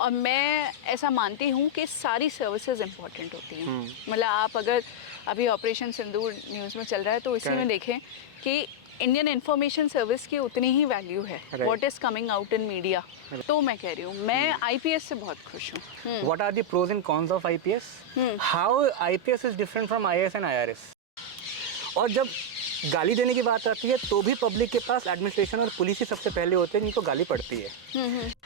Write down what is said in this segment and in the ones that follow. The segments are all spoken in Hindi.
और मैं ऐसा मानती हूँ कि सारी सर्विसेज इम्पॉर्टेंट होती हैं। मतलब आप अगर अभी ऑपरेशन सिंदूर न्यूज़ में चल रहा है तो इसी में देखें कि इंडियन इंफॉर्मेशन सर्विस की उतनी ही वैल्यू है, what is coming out in media. तो मैं कह रही हूँ मैं आईपीएस से बहुत खुश हूँ। What are the pros and cons of IPS? How IPS is different from IAS and IRS? और जब गाली देने की बात आती है तो भी पब्लिक के पास एडमिनिस्ट्रेशन और पुलिस ही सबसे पहले होते हैं जिनको गाली पड़ती है।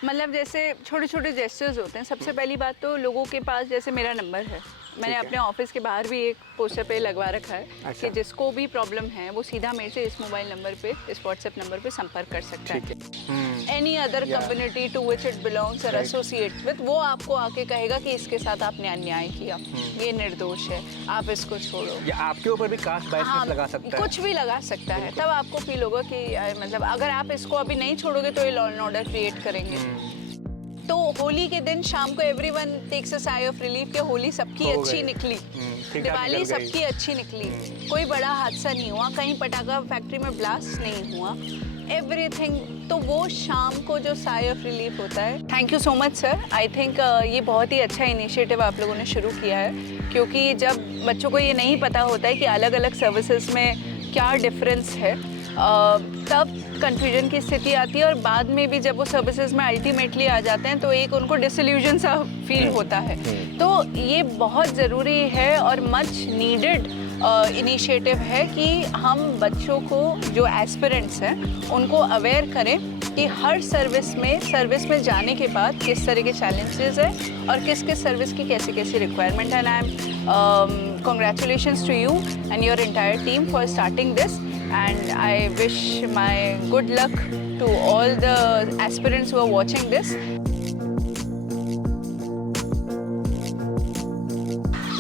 मतलब जैसे छोटे छोटे जेस्चर्स होते हैं। सबसे पहली बात तो लोगों के पास जैसे मेरा नंबर है, मैंने अपने ऑफिस के बाहर भी एक पोस्टर पे लगवा रखा है कि जिसको भी प्रॉब्लम है वो सीधा मेरे से इस मोबाइल नंबर पे, इस व्हाट्सएप नंबर पे संपर्क कर सकता है। Any other community to which it belongs or associate with, वो आपको आके कहेगा कि इसके साथ आपने अन्याय किया, ये निर्दोष है, आप इसको छोड़ो। या आपके ऊपर भी कास्ट बायसनेस लगा सकता है, कुछ भी लगा सकता है। तब आपको फील होगा कि मतलब अगर आप इसको अभी नहीं छोड़ोगे तो ये लॉ एंड ऑर्डर क्रिएट करेंगे। तो होली के दिन शाम को everyone takes a sigh of relief कि होली सबकी अच्छी निकली, दिवाली सबकी अच्छी निकली, कोई बड़ा हादसा नहीं हुआ, कहीं पटाखा फैक्ट्री में ब्लास्ट नहीं हुआ, एवरीथिंग। तो वो शाम को जो साई ऑफ रिलीफ होता है। Thank you so much sir. I think ये बहुत ही अच्छा इनिशिएटिव आप लोगों ने शुरू किया है, क्योंकि जब बच्चों को ये नहीं पता होता है कि अलग अलग सर्विसेज में क्या डिफरेंस है, तब कन्फ्यूजन की स्थिति आती है। और बाद में भी जब वो सर्विसेज में अल्टीमेटली आ जाते हैं तो एक उनको डिसइल्यूजन सा फील होता है। तो ये बहुत ज़रूरी है और मच नीडेड इनिशिएटिव है कि हम बच्चों को, जो एस्पिरेंट्स हैं, उनको अवेयर करें कि हर सर्विस में जाने के बाद किस तरह के चैलेंजेस हैं और किस किस सर्विस की कैसी कैसी रिक्वायरमेंट है। And I am congratulations to you and your entire team for starting this, and I wish my good luck to all the aspirants who are watching this.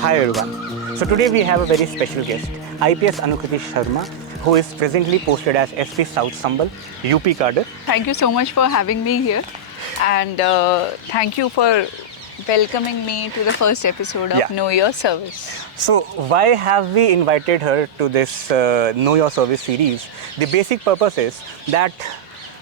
Hi everyone. So today we have a very special guest, IPS Anukriti Sharma, who is presently posted as SP South Sambal, UP cadre. Thank you so much for having me here, and thank you for welcoming me to the first episode of Know Your Service. So why have we invited her to this Know Your Service series? The basic purpose is that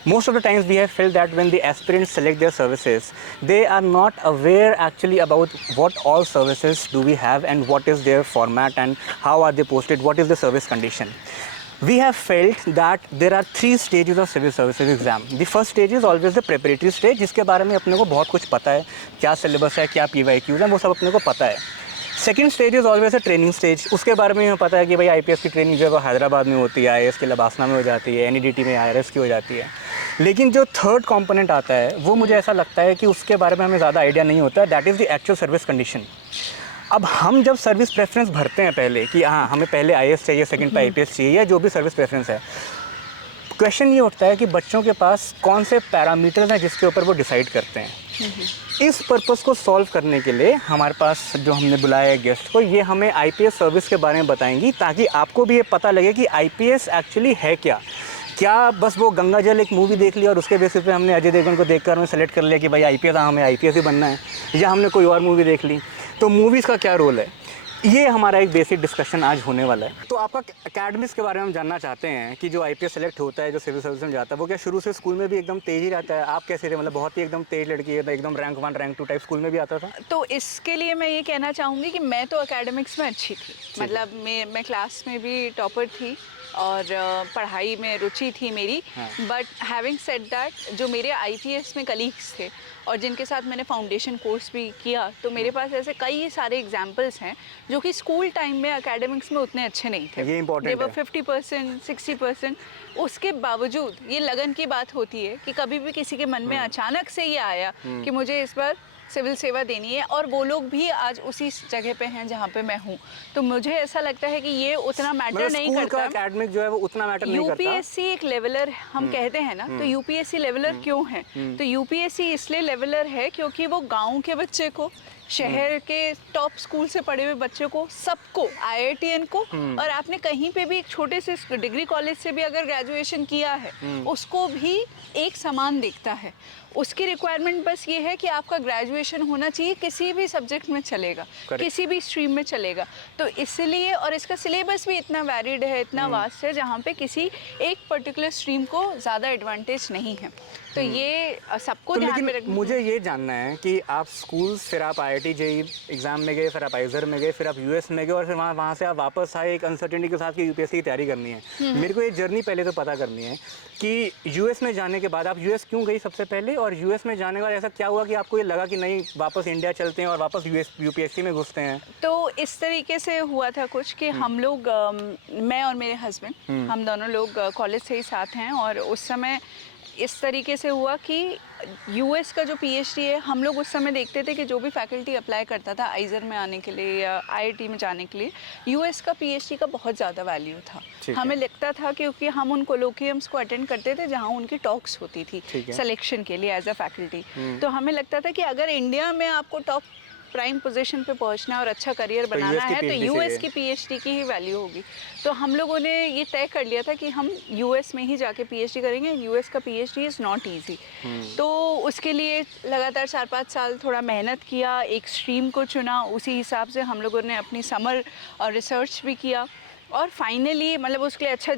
most of the times we have felt that when the aspirants select their services, they are not aware actually about what all services do we have and what is their format and how are they posted, what is the service condition. We have felt that there are 3 stages of civil services exam. The first stage is always the preparatory stage, जिसके बारे में अपने को बहुत कुछ पता है, क्या सिलेबस है, क्या PYQs हैं, वो सब अपने को पता है। Second stage is always a training stage, उसके बारे में हमें पता है कि भाई IPS की ट्रेनिंग जो है वो हैदराबाद में होती है, IAS की लबासना में हो जाती है, NEDT में IRS की हो जाती है। लेकिन जो थर्ड कंपोनेंट आता है वो मुझे ऐसा लगता है कि उसके बारे में हमें ज़्यादा आइडिया नहीं होता, that is the actual service condition. अब हम जब सर्विस प्रेफरेंस भरते हैं पहले कि हाँ हमें पहले IAS चाहिए, सेकंड पे IPS चाहिए, या जो भी सर्विस प्रेफरेंस है, क्वेश्चन ये उठता है कि बच्चों के पास कौन से पैरामीटर्स हैं जिसके ऊपर वो डिसाइड करते हैं। इस पर्पस को सॉल्व करने के लिए हमारे पास जो हमने बुलाया है गेस्ट को, ये हमें IPS सर्विस के बारे में बताएंगी, ताकि आपको भी ये पता लगे कि IPS एक्चुअली है क्या। क्या बस वो गंगा जल एक मूवी देख लिया और उसके बेसिस पे हमने अजय देवगन को देखकर हमें सेलेक्ट कर लिया कि भाई IPS, हाँ हमें IPS ही बनना है, या हमने कोई और मूवी देख ली। तो मूवीज़ का क्या रोल है, ये हमारा एक बेसिक डिस्कशन आज होने वाला है। तो आपका एकेडमिक्स के बारे में हम जानना चाहते हैं कि जो IPS सेलेक्ट होता है, जो सिविल सर्विस में जाता है, वो क्या शुरू से स्कूल में भी एकदम तेज ही रहता है? आप कैसे थे, मतलब बहुत ही एकदम तेज लड़की है, एकदम रैंक 1 रैंक 2 टाइप स्कूल में भी आता था? तो इसके लिए मैं ये कहना चाहूँगी कि मैं तो एकेडमिक्स में अच्छी थी, मतलब मैं क्लास में भी टॉपर थी और पढ़ाई में रुचि थी मेरी। बट हैविंग सेड दैट, जो मेरे IPS में कलीग्स थे और जिनके साथ मैंने फाउंडेशन कोर्स भी किया, तो मेरे पास ऐसे कई सारे एग्जाम्पल्स हैं जो कि स्कूल टाइम में एकेडमिक्स में उतने अच्छे नहीं थे। ये इम्पोर्टेंट है। 50% 60%। उसके बावजूद ये लगन की बात होती है कि कभी भी किसी के मन में अचानक से ये आया कि मुझे इस बार सिविल सेवा देनी है, और वो लोग भी आज उसी जगह पे हैं जहाँ पे मैं हूँ। तो मुझे ऐसा लगता है कि ये उतना मैटर नहीं करता। एकेडमिक जो है वो उतना मैटर नहीं करता। UPSC एक लेवलर हम कहते हैं ना, तो UPSC लेवलर क्यों है? तो UPSC इसलिए लेवलर है क्योंकि वो गाँव के बच्चे को, शहर के टॉप स्कूल से पढ़े हुए बच्चे को, सबको, IITian को, और आपने कहीं पे भी एक छोटे से डिग्री कॉलेज से भी अगर ग्रेजुएशन किया है, उसको भी एक समान देखता है। उसकी रिक्वायरमेंट बस ये है कि आपका ग्रेजुएशन होना चाहिए, किसी भी सब्जेक्ट में चलेगा, किसी भी स्ट्रीम में चलेगा। तो इसलिए, और इसका सिलेबस भी इतना वैरिड है, इतना वास्ट है, जहाँ पे किसी एक पर्टिकुलर स्ट्रीम को ज़्यादा एडवांटेज नहीं है। तो ये सबको तो ध्यान में लेकिन रखना। मुझे ये जानना है कि आप स्कूल, फिर आप IIT JEE एग्ज़ाम में गए, फिर आप आइजर में गए, फिर आप US में गए, और फिर वहाँ से आप वापस आए एक अनसर्टेनिटी के साथ कि UPSC की तैयारी करनी है। मेरे को ये जर्नी पहले तो पता करनी है कि US में जाने के बाद आप US क्यों गई सबसे पहले, और US में जाने के बाद ऐसा क्या हुआ कि आपको ये लगा कि नहीं, वापस इंडिया चलते हैं और वापस UPSC में घुसते हैं? तो इस तरीके से हुआ था कुछ कि हम लोग, मैं और मेरे हस्बैंड, हम दोनों लोग कॉलेज से ही साथ हैं, और उस समय इस तरीके से हुआ कि US का जो PhD है, हम लोग उस समय देखते थे कि जो भी फैकल्टी अप्लाई करता था आइजर में आने के लिए या IIT में जाने के लिए, US का PhD का बहुत ज़्यादा वैल्यू था। हमें लगता था, क्योंकि हम उन कोलोकियम्स को अटेंड करते थे जहाँ उनकी टॉक्स होती थी सिलेक्शन के लिए एज अ फैकल्टी। तो हमें लगता था कि अगर इंडिया में आपको टॉप प्राइम पोजीशन पे पहुंचना और अच्छा करियर बनाना है तो US की PhD की ही वैल्यू होगी। तो हम लोगों ने ये तय कर लिया था कि हम US में ही जाके PhD करेंगे। US का PhD इज़ नॉट ईजी। तो उसके लिए लगातार 4-5 साल थोड़ा मेहनत किया, एक स्ट्रीम को चुना, उसी हिसाब से हम लोगों ने अपनी समर और रिसर्च भी किया, और फाइनली मतलब उसके लिए अच्छा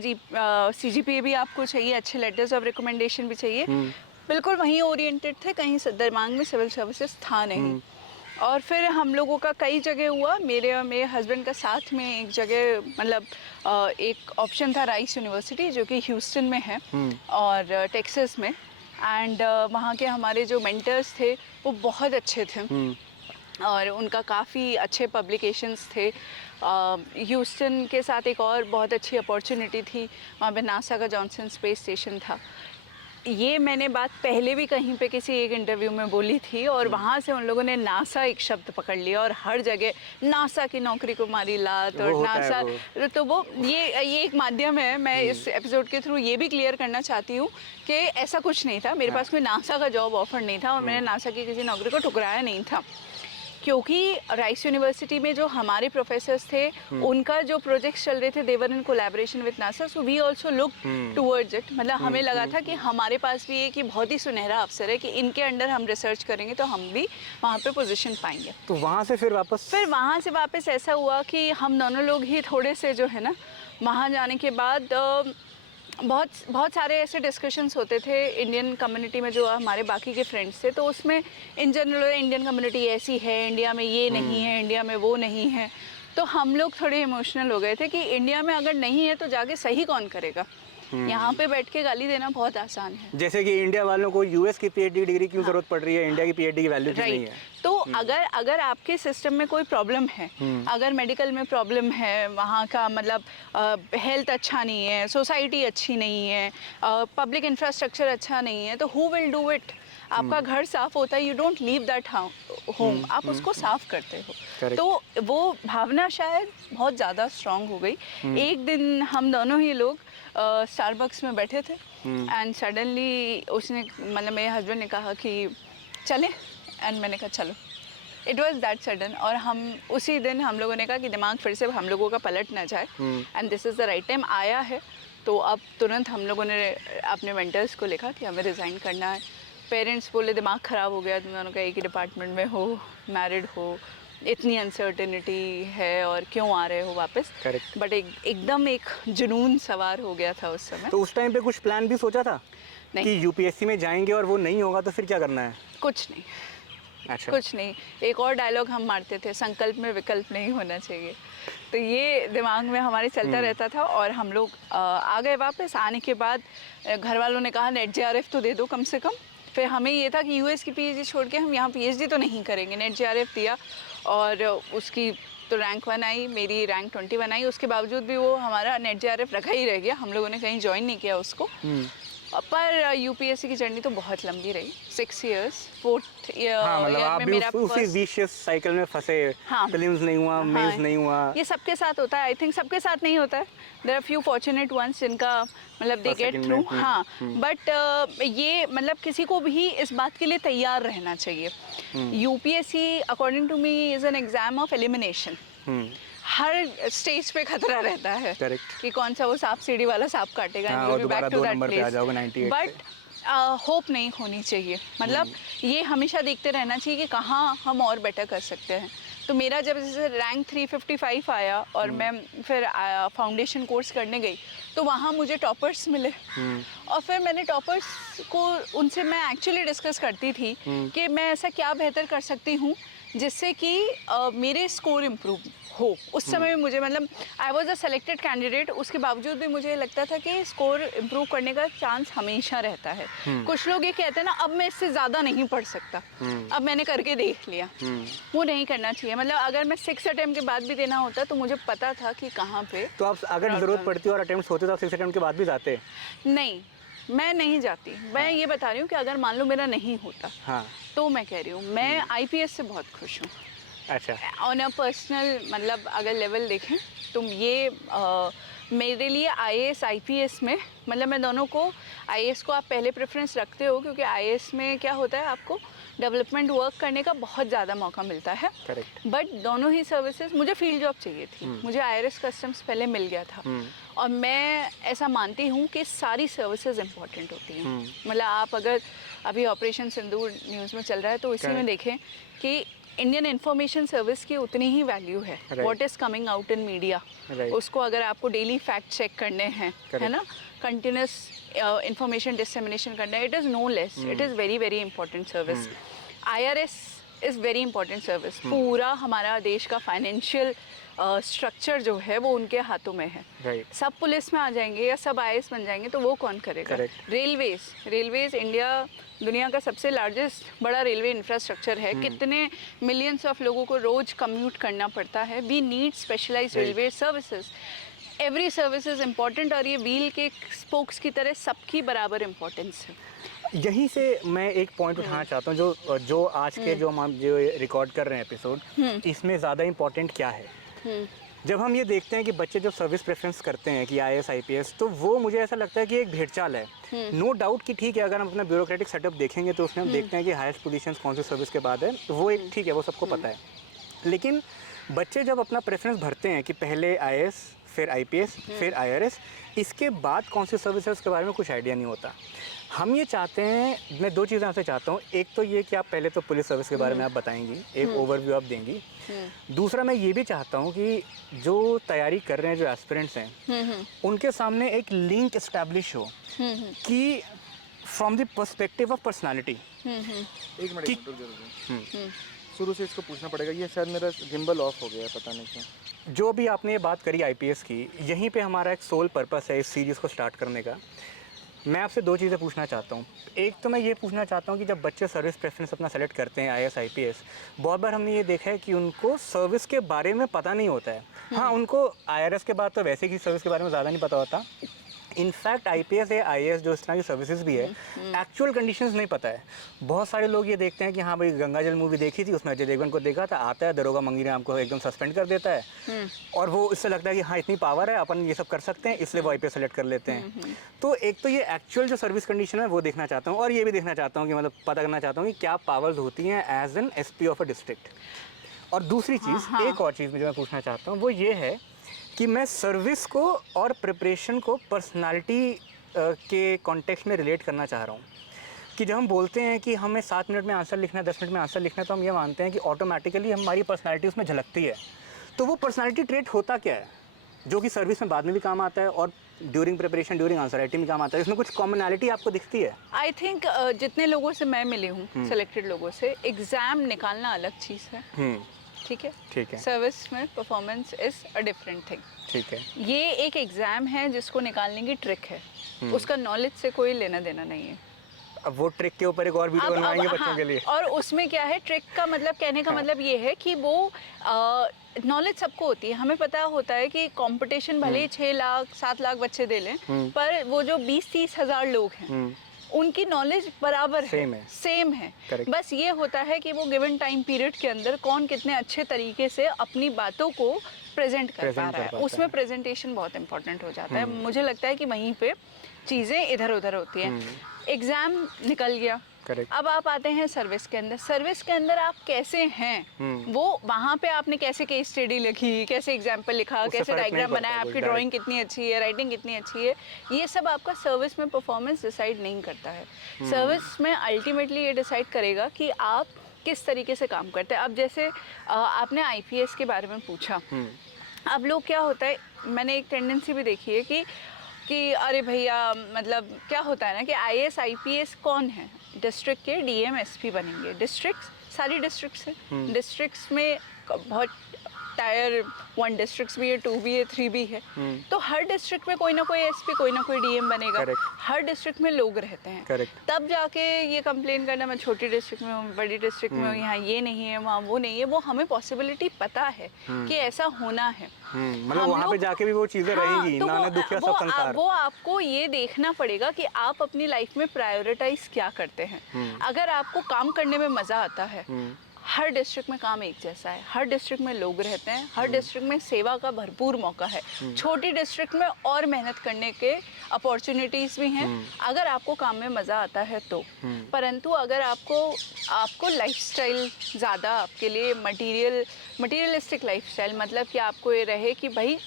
CGPA भी आपको चाहिए, अच्छे लेटर्स ऑफ रिकमेंडेशन भी चाहिए। बिल्कुल वहीं ओरिएंटेड थे, कहीं दिमाग में सिविल सर्विसेज था नहीं। और फिर हम लोगों का कई जगह हुआ, मेरे और मेरे हस्बैंड का साथ में एक जगह, मतलब एक ऑप्शन था राइस यूनिवर्सिटी जो कि ह्यूस्टन में है और टेक्सास में। एंड वहाँ के हमारे जो मेंटर्स थे वो बहुत अच्छे थे और उनका काफ़ी अच्छे पब्लिकेशंस थे। ह्यूस्टन के साथ एक और बहुत अच्छी अपॉर्चुनिटी थी, वहाँ पे नासा का जॉनसन स्पेस स्टेशन था। ये मैंने बात पहले भी कहीं पे किसी एक इंटरव्यू में बोली थी, और वहाँ से उन लोगों ने नासा एक शब्द पकड़ लिया और हर जगह नासा की नौकरी को मारी लात, और नासा। तो वो ये एक माध्यम है। मैं इस एपिसोड के थ्रू ये भी क्लियर करना चाहती हूँ कि ऐसा कुछ नहीं था, मेरे पास कोई नासा का जॉब ऑफर नहीं था और मैंने नासा की किसी नौकरी को ठुकराया नहीं था, क्योंकि राइस यूनिवर्सिटी में जो हमारे प्रोफेसर्स थे उनका जो प्रोजेक्ट्स चल रहे थे they were in collaboration with NASA, so we also look towards it. मतलब हमें लगा था कि हमारे पास भी एक बहुत ही सुनहरा अवसर है कि इनके अंडर हम रिसर्च करेंगे तो हम भी वहाँ पे पोजीशन पाएंगे। तो वहाँ से फिर वहाँ से वापस ऐसा हुआ कि हम दोनों लोग ही थोड़े से जो है ना, वहाँ जाने के बाद बहुत सारे ऐसे डिस्कशंस होते थे इंडियन कम्युनिटी में जो हमारे बाकी के फ्रेंड्स थे, तो उसमें इन जनरल इंडियन कम्युनिटी ऐसी है, इंडिया में ये नहीं है, इंडिया में वो नहीं है। तो हम लोग थोड़े इमोशनल हो गए थे कि इंडिया में अगर नहीं है तो जाके सही कौन करेगा, यहाँ पे बैठ के गाली देना बहुत आसान है। जैसे कि इंडिया वालों को US की PhD डिग्री क्यों जरूरत पड़ रही है, इंडिया की PhD की वैल्यू क्यों नहीं है। तो अगर आपके सिस्टम में कोई प्रॉब्लम है, अगर मेडिकल में प्रॉब्लम है, वहाँ का मतलब हेल्थ अच्छा नहीं है, सोसाइटी अच्छी नहीं है, पब्लिक इंफ्रास्ट्रक्चर अच्छा नहीं है, तो हु विल डू इट। आपका घर साफ होता है, you don't leave that home, आप उसको साफ करते हो। तो वो भावना शायद बहुत ज़्यादा स्ट्रांग हो गई। एक दिन हम दोनों ही लोग स्टारबक्स में बैठे थे एंड सडनली उसने, मतलब मेरे हस्बैंड ने कहा कि चले, एंड मैंने कहा चलो। इट वॉज दैट सडन, और हम उसी दिन हम लोगों ने कहा कि दिमाग फिर से हम लोगों का पलट ना जाए and this is the right time आया है। तो अब तुरंत हम लोगों ने अपने मेंटर्स को लिखा कि हमें रिज़ाइन करना है। पेरेंट्स बोले दिमाग ख़राब हो गया, तुम दोनों का एक ही डिपार्टमेंट में हो, मैरिड हो, इतनी अनसर्टेनिटी है और क्यों आ रहे हो वापस। बट एकदम एक जुनून सवार हो गया था उस समय। तो उस टाइम पे कुछ प्लान भी सोचा था नहीं कि UPSC में जाएंगे और वो नहीं होगा तो फिर क्या करना है? कुछ नहीं। अच्छा। कुछ नहीं। एक और डायलॉग हम मारते थे, संकल्प में विकल्प नहीं होना चाहिए। तो ये दिमाग में हमारे चलता रहता था और हम लोग आ गए वापस। आने के बाद घर वालों ने कहा नेट JRF तो दे दो कम से कम। फिर हमें ये था कि US की PhD छोड़ के हम यहाँ PhD तो नहीं करेंगे। नेट JRF दिया और उसकी तो रैंक 1 आई, मेरी रैंक 21 आई। उसके बावजूद भी वो हमारा नेट JRF रखा ही रह गया, हम लोगों ने कहीं ज्वाइन नहीं किया उसको। पर UPSC की जर्नी तो बहुत लंबी रही, 6 years, 4th year में मेरा उसी विशियस साइकिल में फंसे। प्रीलिम्स नहीं हुआ, मेंस नहीं हुआ। ये सबके साथ होता है, आई थिंक सबके साथ नहीं होता है। There are few fortunate ones जिनका मतलब दे गेट थ्रू। हाँ, बट ये मतलब किसी को भी इस बात के लिए तैयार रहना चाहिए। UPSC according to me is an exam of elimination. हर स्टेज पे खतरा रहता है कि कौन सा वो सांप सीढ़ी वाला सांप काटेगा। Back to that place. But hope नहीं खोनी चाहिए, मतलब ये हमेशा देखते रहना चाहिए कि कहाँ हम और बेटर कर सकते हैं। तो मेरा जब जैसे रैंक 355 आया और मैं फिर फाउंडेशन कोर्स करने गई तो वहाँ मुझे टॉपर्स मिले और फिर मैंने टॉपर्स को उनसे मैं एक्चुअली डिस्कस करती थी कि मैं ऐसा क्या बेहतर कर सकती हूँ जिससे कि मेरे स्कोर इम्प्रूव हो। उस समय भी मुझे मतलब I was a selected candidate, उसके बावजूद भी मुझे लगता था कि स्कोर इम्प्रूव करने का चांस हमेशा रहता है। कुछ लोग ये कहते हैं ना अब मैं इससे ज़्यादा नहीं पढ़ सकता, अब मैंने करके देख लिया, वो नहीं करना चाहिए। मतलब अगर मैं 6 अटेम्प्ट के बाद भी देना होता तो मुझे पता था कि कहाँ पे। तो आप अगर ज़रूरत पड़ती और अटेम्प्ट होते तो आप 6 अटेम्प्ट के बाद भी जाते? नहीं, मैं नहीं जाती। मैं ये बता रही हूँ कि अगर मान लो मेरा नहीं होता, हाँ, तो मैं कह रही हूँ मैं आईपीएस से बहुत खुश हूँ। अच्छा, ऑन अ पर्सनल मतलब अगर लेवल देखें तो ये मेरे लिए आईएएस आईपीएस में मतलब मैं दोनों को, आईएएस को आप पहले प्रेफरेंस रखते हो क्योंकि आईएएस में क्या होता है आपको डेवलपमेंट वर्क करने का बहुत ज़्यादा मौका मिलता है। करेक्ट। बट दोनों ही सर्विसेज, मुझे फील्ड जॉब चाहिए थी, मुझे आईआरएस कस्टम्स पहले मिल गया था और मैं ऐसा मानती हूँ कि सारी सर्विसेज इंपॉर्टेंट होती हैं। मतलब आप अगर अभी ऑपरेशन सिंदूर न्यूज़ में चल रहा है तो इसी में देखें कि इंडियन इंफॉर्मेशन सर्विस की उतनी ही वैल्यू है। What is coming out in media, उसको अगर आपको डेली फैक्ट चेक करने हैं, है ना, कंटिन्यूस इंफॉर्मेशन डिसेमिनेशन करना है, it is no less, it is very very important service. IRS is very important service. पूरा हमारा देश का फाइनेंशियल स्ट्रक्चर जो है वो उनके हाथों में है। सब पुलिस में आ जाएंगे या सब आईएएस बन जाएंगे तो वो कौन करेगा? रेलवेज इंडिया दुनिया का सबसे लार्जेस्ट बड़ा रेलवे इंफ्रास्ट्रक्चर है। कितने मिलियंस ऑफ लोगों को रोज कम्यूट करना पड़ता है। We need specialised railway services. Every service is important और ये व्हील के स्पोक्स की तरह सबकी बराबर इम्पोर्टेंस है। यहीं से मैं एक पॉइंट उठाना चाहता हूँ, जो आज के जो हम जो रिकॉर्ड कर रहे हैं एपिसोड, इसमें ज़्यादा इम्पोर्टेंट क्या है। जब हम ये देखते हैं कि बच्चे जब सर्विस प्रेफरेंस करते हैं कि आईएएस आईपीएस, तो वो मुझे ऐसा लगता है कि एक भेड़चाल है। नो डाउट कि ठीक है, अगर हम अपना ब्यूरोक्रेटिक सेटअप देखेंगे तो उसमें हम देखते हैं कि हाईएस्ट पोजीशंस कौन सी सर्विस के बाद है, तो वो एक ठीक है, वो सबको पता है। लेकिन बच्चे जब अपना प्रेफरेंस भरते हैं कि पहले आईएएस फिर आईपीएस फिर आईआरएस, इसके बाद कौन सी सर्विस है उसके बारे में कुछ आइडिया नहीं होता। हम ये चाहते हैं, मैं दो चीज़ें आपसे चाहता हूँ। एक तो ये कि आप पहले तो पुलिस सर्विस के बारे में आप बताएंगी, एक ओवरव्यू आप देंगी। दूसरा मैं ये भी चाहता हूँ कि जो तैयारी कर रहे हैं जो एस्पिरेंट्स हैं उनके सामने एक लिंक एस्टैब्लिश हो कि from the perspective of personality. एक मिनट शुरू से इसको पूछना पड़ेगा, ये शायद मेरा गिम्बल ऑफ हो गया है, पता नहीं क्यों। जो भी आपने ये बात करी आईपीएस की, यहीं पे हमारा एक सोल पर्पस है इस सीरीज़ को स्टार्ट करने का। मैं आपसे दो चीज़ें पूछना चाहता हूँ। एक तो मैं ये पूछना चाहता हूँ कि जब बच्चे सर्विस प्रेफरेंस अपना सेलेक्ट करते हैं आईएएस आईपीएस, बहुत बार हमने ये देखा है कि उनको सर्विस के बारे में पता नहीं होता है। हाँ, उनको आईआरएस के बाद तो वैसे ही सर्विस के बारे में ज़्यादा नहीं पता होता। इनफैक्ट आईपीएस या आईएएस जो इस तरह की सर्विसेज भी है, एक्चुअल कंडीशंस नहीं पता है। बहुत सारे लोग ये देखते हैं कि हाँ भाई गंगाजल मूवी देखी थी, उसमें अजय देवगन को देखा था, आता है दरोगा मंगी राम को एकदम सस्पेंड कर देता है और वो इससे लगता है कि हाँ इतनी पावर है, अपन ये सब कर सकते हैं, इसलिए वो आईपीएस सेलेक्ट कर लेते हैं। तो एक तो ये एक्चुअल जो सर्विस कंडीशन है वो देखना चाहता हूँ, और ये भी देखना चाहता हूँ कि मतलब पता करना चाहता हूँ कि क्या पावर्स होती हैं as an SP of a district. और दूसरी चीज़, एक और चीज़ जो मैं पूछना चाहता हूँ वो ये है कि मैं सर्विस को और प्रिपरेशन को पर्सनालिटी के कॉन्टेक्स्ट में रिलेट करना चाह रहा हूँ। कि जब हम बोलते हैं कि हमें 7 मिनट में आंसर लिखना है, 10 मिनट में आंसर लिखना है, तो हम ये मानते हैं कि ऑटोमेटिकली हमारी पर्सनालिटी उसमें झलकती है। तो वो पर्सनालिटी ट्रेट होता क्या है जो कि सर्विस में बाद में भी काम आता है और during preparation during answer writing में काम आता है? इसमें कुछ कॉमनैलिटी आपको दिखती है? आई थिंक जितने लोगों से मैं मिली हूँ, सेलेक्टेड लोगों से, एग्ज़ाम निकालना अलग चीज़ है। ठीक है। सर्विस में performance is a different thing. ठीक है। ये एक एग्ज़ाम है जिसको निकालने की ट्रिक है, उसका नॉलेज से कोई लेना देना नहीं है। अब वो ट्रिक के ऊपर एक और वीडियो बनवाएंगे बच्चों के लिए। और उसमें क्या है, ट्रिक का मतलब कहने का मतलब ये है कि वो नॉलेज सबको होती है। हमें पता होता है कि कंपटीशन भले ही 6 लाख 7 लाख बच्चे दे लें, पर वो जो 20-30 हज़ार लोग हैं उनकी नॉलेज बराबर है, सेम है। बस ये होता है कि वो गिवन टाइम पीरियड के अंदर कौन कितने अच्छे तरीके से अपनी बातों को प्रेजेंट कर पा रहा है। उसमें प्रेजेंटेशन बहुत इंपॉर्टेंट हो जाता है। मुझे लगता है कि वहीं पे चीज़ें इधर उधर होती हैं। एग्ज़ाम निकल गया, Correct. अब आप आते हैं सर्विस के अंदर। सर्विस के अंदर आप कैसे हैं, वो वहाँ पे आपने कैसे केस स्टडी लिखी, कैसे एग्जाम्पल लिखा, उससे कैसे फर्क नहीं डायग्राम पड़ता बनाया, कुछ आपकी ड्राइंग कितनी अच्छी है, राइटिंग कितनी अच्छी है, ये सब आपका सर्विस में परफॉर्मेंस डिसाइड नहीं करता है। सर्विस में अल्टीमेटली ये डिसाइड करेगा कि आप किस तरीके से काम करते हैं। अब जैसे आपने आईपीएस के बारे में पूछा, अब लोग क्या होता है, मैंने एक टेंडेंसी भी देखी है कि अरे भैया, मतलब क्या होता है ना कि आईएएस आईपीएस कौन है, डिस्ट्रिक्ट के डीएम एसपी बनेंगे। डिस्ट्रिक्ट सारी डिस्ट्रिक्ट्स हैं, डिस्ट्रिक्ट्स में बहुत टायर 1 डिस्ट्रिक्ट्स भी है, 2 भी है, 3 भी है, तो हर डिस्ट्रिक्ट में कोई ना कोई एसपी, कोई ना कोई डीएम बनेगा। Correct. हर डिस्ट्रिक्ट में लोग रहते हैं। Correct. तब जाके ये कंप्लेन करना मैं छोटी डिस्ट्रिक्ट में हूँ, बड़ी डिस्ट्रिक्ट में हूँ, यहाँ ये नहीं है, वहाँ वो नहीं है, वो हमें पॉसिबिलिटी पता है कि ऐसा होना है। मतलब वहाँ पे जाके भी वो चीज़ें रहेंगी, तो नाना दुखिया सब संसार। वो आपको ये देखना पड़ेगा कि आप अपनी लाइफ में प्रायोरिटाइज क्या करते हैं। अगर आपको काम करने में मज़ा आता है, हर डिस्ट्रिक्ट में काम एक जैसा है, हर डिस्ट्रिक्ट में लोग रहते हैं, हर डिस्ट्रिक्ट में सेवा का भरपूर मौका है, छोटी डिस्ट्रिक्ट में और मेहनत करने के अपॉर्चुनिटीज़ भी हैं, अगर आपको काम में मज़ा आता है तो। परंतु अगर आपको लाइफस्टाइल ज़्यादा, आपके लिए मटीरियलिस्टिक लाइफस्टाइल, मतलब कि आपको ये रहे कि भाई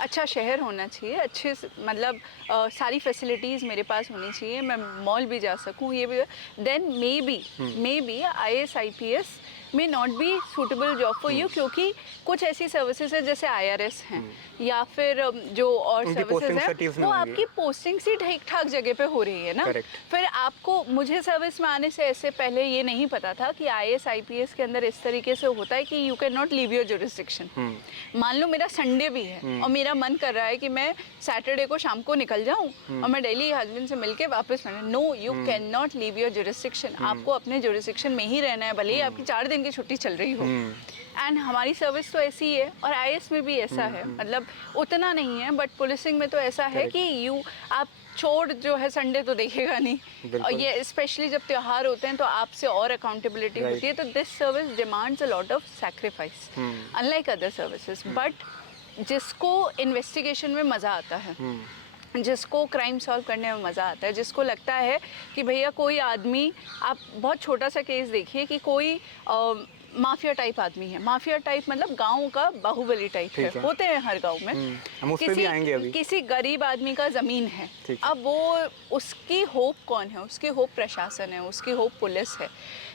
अच्छा शहर होना चाहिए, अच्छे मतलब सारी फैसिलिटीज़ मेरे पास होनी चाहिए, मैं मॉल भी जा सकूं, ये भी, then may be IAS IPS may not be suitable job for you, क्योंकि कुछ ऐसी सर्विसेज है जैसे आईआरएस हैं या फिर जो और सर्विसेज हैं, वो आपकी पोस्टिंग सी ठीक ठाक जगह पे हो रही है ना। Correct. फिर आपको, मुझे सर्विस में आने से ऐसे पहले ये नहीं पता था कि आईएएस आईपीएस के अंदर इस तरीके से होता है कि you can not leave your jurisdiction. मान लो मेरा संडे भी है और मेरा मन कर रहा है कि मैं सैटरडे को शाम को निकल जाऊं और मैं डेली हस्बैंड से मिलके वापस आना, no, you can not leave your jurisdiction. आपको अपने जुरिस्डिक्शन में ही रहना है, भले ही आपकी 4 दिन की छुट्टी चल रही हो। एंड हमारी सर्विस तो ऐसी है, और आईएएस में भी ऐसा है, मतलब उतना नहीं है, बट पुलिसिंग में तो ऐसा है कि आप चोर जो है संडे तो देखेगा नहीं, और ये स्पेशली जब त्योहार होते हैं तो आपसे और अकाउंटेबिलिटी होती है। तो this service demands a lot of sacrifice, unlike other services. But जिसको इन्वेस्टिगेशन में मज़ा आता है, जिसको क्राइम सॉल्व करने में मज़ा आता है, जिसको लगता है कि भैया कोई आदमी, आप बहुत छोटा सा केस देखिए कि कोई माफिया टाइप आदमी है, माफिया टाइप मतलब गांव का बाहुबली टाइप है, होते हैं हर गांव में। हम उस पे भी आएंगे अभी। किसी गरीब आदमी का ज़मीन है, अब वो, उसकी होप कौन है? उसकी होप प्रशासन है, उसकी होप पुलिस है।